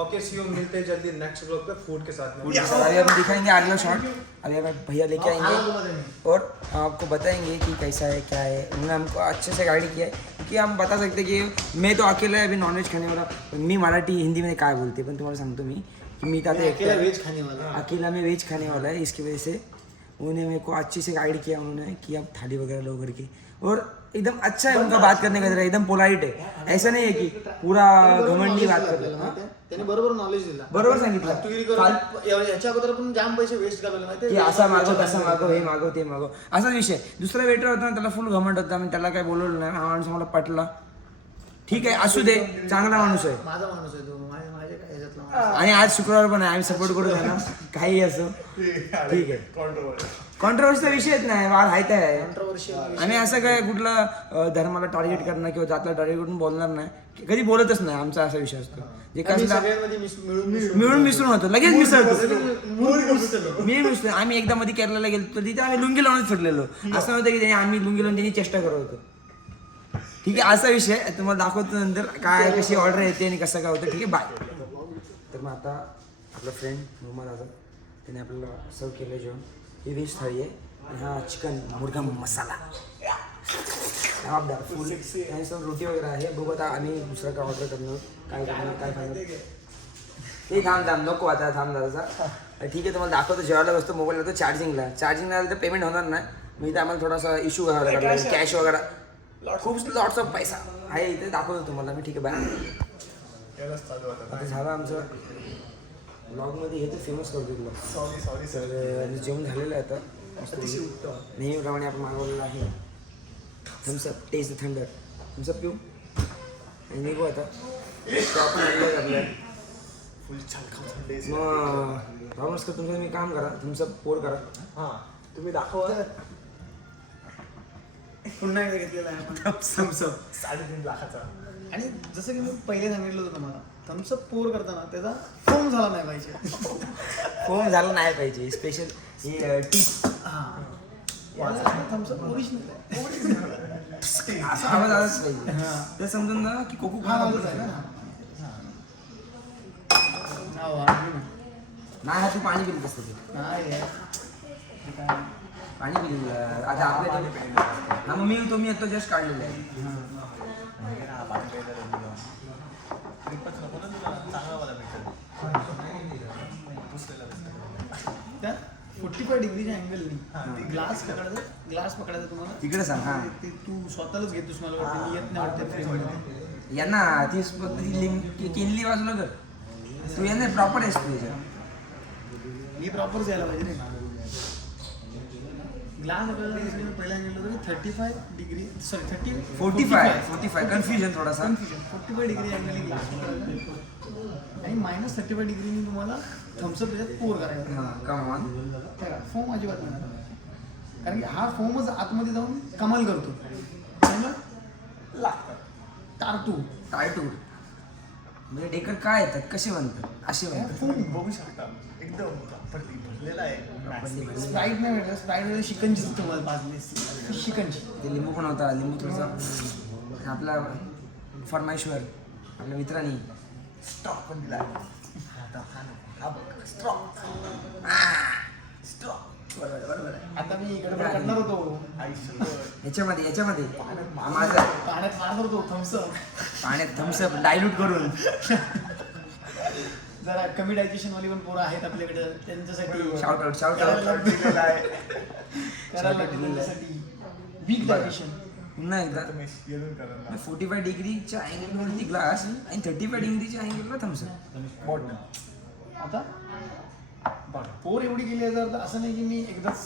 Okay see you. मिलते हैं जल्दी नेक्स्ट ब्लॉग पे फूड के साथ में. अभी हम दिखाएंगे अगला शॉट. अभी हमें भैया लेके आएंगे मध्ये और आपको बताएंगे कि कैसा है क्या है. उन्होंने हमको अच्छे से गाइड किया है कि हम बता सकते कि मैं तो अकेला अभी नॉनव्हेज खाने वाला. मी मराठी हिंदीमध्ये काय बोलते पण तुम्हाला सांगतो मी कि मैं तो अकेला वेज खाने वाला. अकेला में वेज खाने वाला है. इसकी वजह से उन्होंने मेरे को अच्छी से गाइड किया उन्होंने कि आप थाली वगैरह लो करके. और एकदम अच्छा है उनका बात करने का तरीका, एकदम पोलाइट है. ऐसा नहीं है कि पूरा घमंडी बात कर रहे हैं. त्याने बरोबर नॉलेज दिला. बरोबर सांगितलं. तू करून याच्या अगोदर पण जाम पैसे वेस्ट करायला माहिती की असा मागव तसा मागव, हे मागव ते मागव, असाच विषय. दुसरा वेटर होता ना, त्याला फुल घमंड होता. मी त्याला काय बोलवलं नाही. हा माणूस मला पटला. ठीक आहे, असू दे, चांगला माणूस आहे. माझा माणूस आहे तो. माझ्या काय ह्याच्यातला माणूस. आणि आज शुक्रवार पण आहे, आम्ही सपोर्ट करू त्यांना काही असो. ठीक आहे, कॉन्ट्रोवर्सीचा विषयच नाही. वाढ हाय आहे. Controversial आम्ही असं काय कुठला धर्माला टार्गेट करणं किंवा जातला टार्गेट करून बोलणार नाही. कधी बोलतच नाही. आमचा असा विषय असतो जे आम्ही कसला सगळ्यांमध्ये मिळून मिसळून होतो, लगेच मिसळतो. मूळ मिसळतो. मी मिसळतो. आम्ही एकदा मध्ये केरळला गेलो तर तिथे आम्ही लुंगी लावूनच फिरलेलो. असं नव्हतं की आम्ही लुंगी लावून त्यांनी चेष्टा करत होतो. ठीक आहे, असा विषय तुम्हाला दाखवतो नंतर काय कशी ऑर्डर येते आणि कसं काय होतं. ठीक आहे, बाय. तर तर मग आता आपला फ्रेंड मोहम्मद आझाद त्याने आपल्याला सर्व केलं जेवण. ही व्हेज थाळी आहे आणि हा चिकन मुर्गा मसाला जबाबदार फुल त्याच्यासोबत रोटी वगैरे आहे. बघू आता आम्ही दुसरं काय ऑर्डर करणार काय खाणार ते थांब नको आता थांब दादाचा. ठीक आहे तुम्हाला दाखवतो जेवायला बसतो मोबाईल लावतो चार्जिंगला आलं तर पेमेंट होणार नाही. मग इथे आम्हाला थोडासा इश्यू घालावा लागला कॅश वगैरे खूप लॉट्स ऑफ पैसा आहे इथे दाखवतो तुम्हाला मी. ठीक आहे बाय. आता झालं आमचं ब्लॉगमध्ये हे तर फेमस करतो तुला तर जेवण झालेलं आहे आता नेहमीप्रमाणे आपण मागवलेलं आहे थम्सअप टेस्ट थंडर थम्सअप पिऊ आणि निघू आता आपण आणलं आपल्या मग प्रॉब्लेम्स का तुमचं मी काम करा थम्सअप पोर करा. हां तुम्ही दाखवा. पुन्हा एकदा घेतलेला आहे आपण थम्सअप 3.5 लाखाचा. आणि जसं की मी पहिले सांगितलं होतं तुम्हाला थम्सअप पोर करताना त्याचा फोम झाला नाही पाहिजे. फोम झालं नाही पाहिजे स्पेशल ही टीप थम्सअप ओरिजिनल आहे. असा आवाज आलाच पाहिजे ते समजून ना की कोको हा आवाजच आहे ना. नाही हा तू पाणी पिलं कसं ते पाणी पिलं आता आपल्या हा मग मी आता जस्ट काढलेलं आहे. त्या 45 डिग्रीच्या अँगलनी ग्लास पकडायचा तुम्हाला तिकडे सांग हा ते तू स्वतःलाच घेतोस मला वाटतं मी येत नाही वाटतं फ्रेममध्ये. यांना ती केली बाजूला कर तू यांना प्रॉपर आहेस तू याच्या मी प्रॉपर यायला पाहिजे रे. ग्लास आपल्याला पहिला सांगितलं होतं की 35 डिग्री सॉरी 45 कन्फ्युजन थोडासा 45 डिग्री अँगलनी ग्लास पकडायचा आणि -35 डिग्रीनी तुम्हाला थम्सअप त्याच्यात पोर करायचा. हां कम ऑन फोम अजिबात नाही कारण की हा फोमच आतमध्ये जाऊन कमाल करतो आणि मग टारटू टायटूर म्हणजे डेकर काय येतात कसे बनतात असे बनतात. फोम बघू शकता एकदम प्रॉपरली भरलेला आहे. स्प्राईट नाही भेटलं स्प्राईटमध्ये शिकनची तुम्हाला पाजली शिकनची ते लिंबू पण होता लिंबू थोडंसं आपला फरमाईश्वर आपल्या मित्रांनी स्टॉक पण दिला आहे. हा बघ स्टॉक बरोबर आहे. आता मी इकडे पण करणार होतो याच्यामध्ये माझा पाण्यात मारणार होतो थम्सअप पाण्यात थम्सअप डायल्यूट करून जरा कमी डायजेशन वाली पण पोरं आहेत आपल्याकडे त्यांच्यासाठी शाउट आउट करायला दिलेला आहे. त्यांच्यासाठी वीक डायजेशन. पुन्हा एकदा येऊन करा 45 डिग्रीच्या अँगलवरती ग्लास आणि 35 डिग्रीच्या अँगलला थम्सअप बॉटल. आता पोर एवढी केली आहे तर असं नाही की मी एकदाच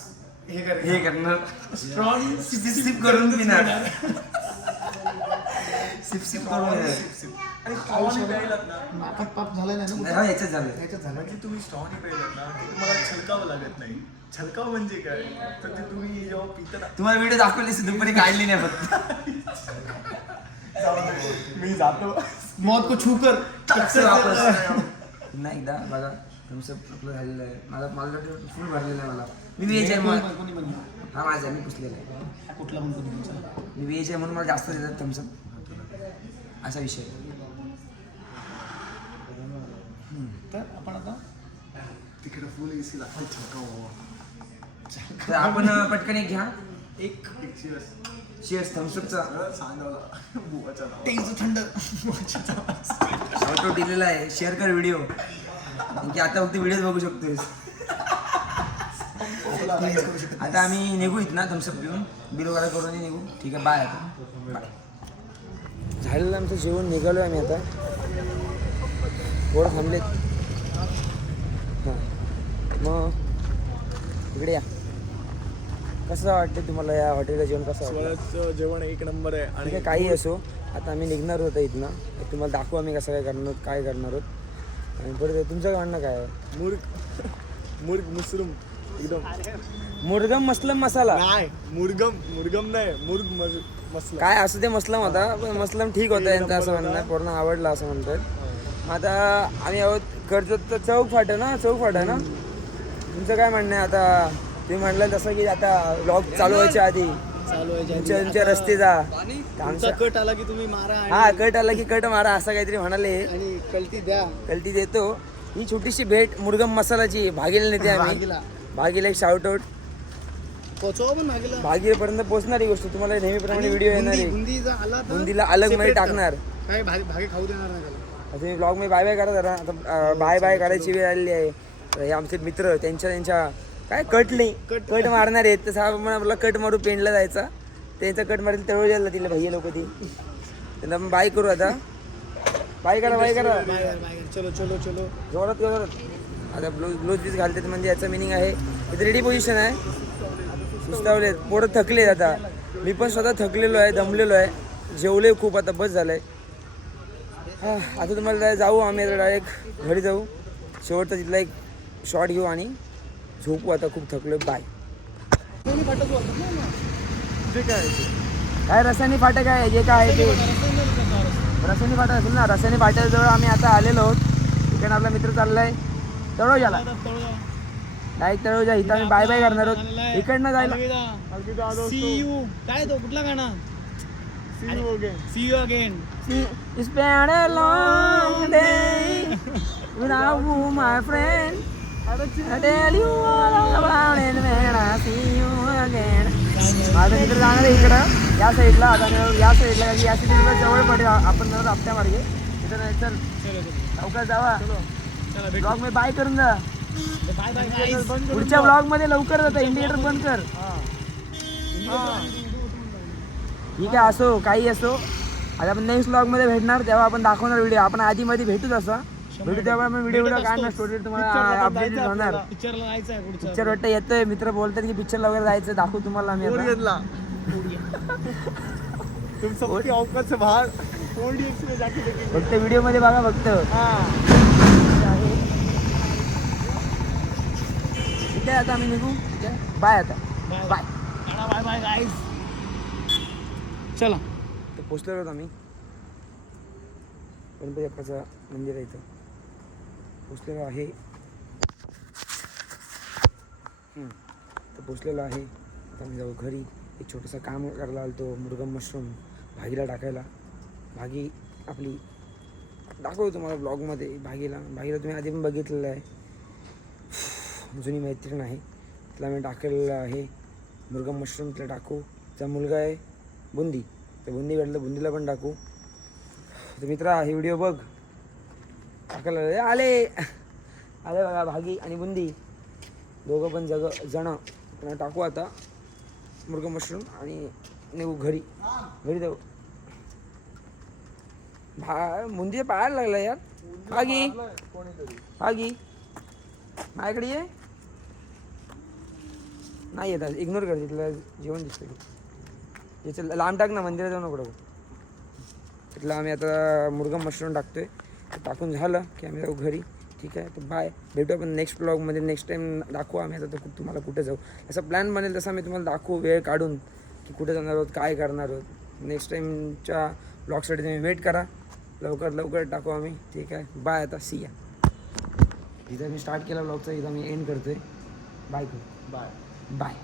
हे करणार स्ट्रॉंग सिप करून पिणार सिप करून आणि स्ट्रॉनी प्यायलात ना नाकात पाप झालं नाही ना. नाही याच्यात झालं त्याच्यात झालं म्हणजे तुम्ही स्ट्रॉनी प्यायलात ना की तुम्हाला छलकावं लागत नाही. छलकाव म्हणजे काय तर ते तुम्ही जेव्हा पिता तुम्हाला व्हिडिओ दाखवली दुपारी काढली नाही फक्त मी जातो मौत को छूकर वापस पुन्हा एकदा बघा थम्सअप आपलं झालेलं आहे मला फुल भरलेलं आहे मला मी व्हेज आहे म्हणून कोणी पण हा माझा मी पुसलेला आहे कुठला पण कोणी पण. मी व्हेज आहे म्हणून मला जास्त देतात थम्सअप असा विषय. तर आपण आता तिकडे फुल एसी लागते छलकाव. तर आपण पटकन एक घ्या एक शियर्स थम्सअपचा सांगावला बुवाच्या नाव. टेस्ट थंड शॉर्ट दिलेला आहे शेअर कर व्हिडिओ की आता फक्त व्हिडिओ बघू शकतोय. आता आम्ही निघू इथं थम्सअप घेऊन बिल वगैरे करून निघू. ठीक आहे बाय. आता बाय. झालेलं आमचं जेवण निघालो आम्ही आता थोडं थांबलेत. हां मग इकडे या कसं वाटतं तुम्हाला या हॉटेलचं जेवण कसं वाटतं? सोळाचं जेवण एक नंबर आहे. ठीक आणि आहे काही असो आता आम्ही निघणार होतो इथनं तुम्हाला दाखवू आम्ही कसं काय करणार आहोत. आणि परत तुमचं म्हणणं काय आहे? मुर्ग मशरूम एकदम मुर्गम मसलम मसाला नाही मुर्गम नाही मसला काय असं ते मसलम होता पण मसलम ठीक होता यांचं असं म्हणणं आहे. पूर्ण आवडला असं म्हणतात. आता आम्ही आहोत कर्जत चौक फाटा ना तुमचं काय म्हणणं आहे? आता तुम्ही म्हणलं तसं की आता व्लॉग चालू व्हायच्या आधी तुमच्या रस्तेचा आमचा कट आला की तुम्ही मारा हा कट आला की कट मारा असं काहीतरी म्हणाले आणि कल्टी द्या. कल्टी देतो ही छोटीशी भेट मुरगम मसालाची भागीला नेते आम्ही. भागीला. भागीला एक शाउट आउट. पोचवा पण भागीला. भागीपर्यंत पोहोचणारी गोष्ट तुम्हाला नेहमीप्रमाणे व्हिडिओ येणार आहे. बुंदीचा आला तर बुंदीला अलग मध्ये separate टाकणार. काय भागे खाऊ देणार नाही त्याला. आता तुम्ही ब्लॉग मध्ये बाय बाय करा जरा. आता बाय बाय करायची वेळ आलेली आहे. तर हे आमचे मित्र त्यांच्या काय कट मारणार आहेत. तसं आपण आपला कट मारू पेंडला जायचा. त्यांचा कट मारेल तळो जायला तिला भैया लोक ती. त्यांना आपण बाय करू आता. बाय करा. बाय कर. चलो जोरात. आता ग्लोज बीज घालतात म्हणजे याचं मिनिंग आहे इथे रेडी पोझिशन आहे. सुस्तावलेत पोरं थकलेत आता. मी पण स्वतः थकलेलो आहे, दमलेलो आहे, जेवले खूप, आता बस झालंय. आता तुम्हाला जाऊ आम्ही आता डायरेक्ट घरी जाऊ. शेवटचा तिथला एक शॉट घेऊ आणि झोपू. आता खूप थकलो. बाय. काय रसायनी फाटक आहे जे काय आहे ते रसायनी फाटक असेल ना. रसायनी फाट्याजवळ आम्ही आता आलेलो आहोत. इकडे आपला मित्र चाललाय तळोजाला. डायरेक्ट तळोजा. इथं आम्ही बाय बाय करणार आहोत. इकडनं जायला सी यू काय तो कुठला गाणं see you again. It's been a long day without you, my friend. I tell you all about it when I see you again. माझं मित्र जाणार आहे इकडं या साईडला. आता या साईडला कारण या साईडला जवळ पडेल. आपण जरा रस्त्या मार्गे इथं नाही. चल लवकर जावा. ब्लॉग मध्ये बाय करून जा. बाय बाय पुढच्या ब्लॉग मध्ये लवकर जाता. इंडिकेटर बंद कर. ठीक आहे. असो काही असो. आता आपण नेक्स्ट ब्लॉग मध्ये भेटणार तेव्हा आपण दाखवणार व्हिडिओ. आपण आधी मध्ये भेटूच असा भेटू तेव्हा आपण व्हिडिओ काढणार. स्टोरी तुम्हाला अपडेट होणार. पिक्चरला जायचं आहे पुढचं. पिक्चर वाटतं येतोय. मित्र बोलतात की पिक्चरला वगैरे जायचं. दाखवू तुम्हाला आम्ही आता. तुम सबकी औकात से बाहर 4DX में जाके देखेंगे. फक्त व्हिडिओ मध्ये बघा फक्त. ठीक आहे. आता आम्ही निघू. बाय. आता बाय. बाय बाय गाईस. चला तर पोचलेलो आहोत आम्ही. गणपती बाप्पाचं मंदिर आहे इथं पोचलेलो आहे. तर पोचलेलो आहे. आता आम्ही जाऊ घरी. एक छोटंसं काम करायला आलो. मुरगम मशरूम भागीला टाकायला. भागी आपली दाखवतो तुम्हाला ब्लॉगमध्ये. भागीला तुम्ही आधी पण बघितलेलं आहे. जुनी मैत्रीण आहे. तिला मी टाकलेलं आहे मुरगम मशरूम. तिला टाकू. तिचा मुलगा आहे बुंदी. तर बुंदी भेटलं. बुंदीला पण टाकू. तर मित्रा हे व्हिडिओ बघ. टाकायला आले बघा भागी आणि बुंदी दोघं पण जण त्यांना टाकू आता मुरगम मशरूम आणि निघू घरी जाऊ. बुंदी पाहायला लागला यार. भागी माझ्याकडे ये. नाही येत. इग्नोर कर. तिथलं जेवण दिसतं. याचं लांब टाक ना. मंदिरात जाऊ नको. तिथलं आम्ही आता मुरगम मशरूम टाकतोय. टाकून झालं की आम्ही जाऊ घरी. ठीक आहे. तर बाय. भेटू आपण नेक्स्ट ब्लॉगमध्ये. नेक्स्ट टाईम दाखवू आम्ही आता तुम्हाला कुठे जाऊ. असा प्लॅन बनेल तसा मी तुम्हाला दाखवू वेळ काढून की कुठे जाणार आहोत काय करणार आहोत. नेक्स्ट टाईमच्या ब्लॉगसाठी तुम्ही वेट करा. लवकर टाकू आम्ही. ठीक आहे. बाय. आता सी या. इथं मी स्टार्ट केला ब्लॉगचा. इथं मी एंड करतोय. बाय.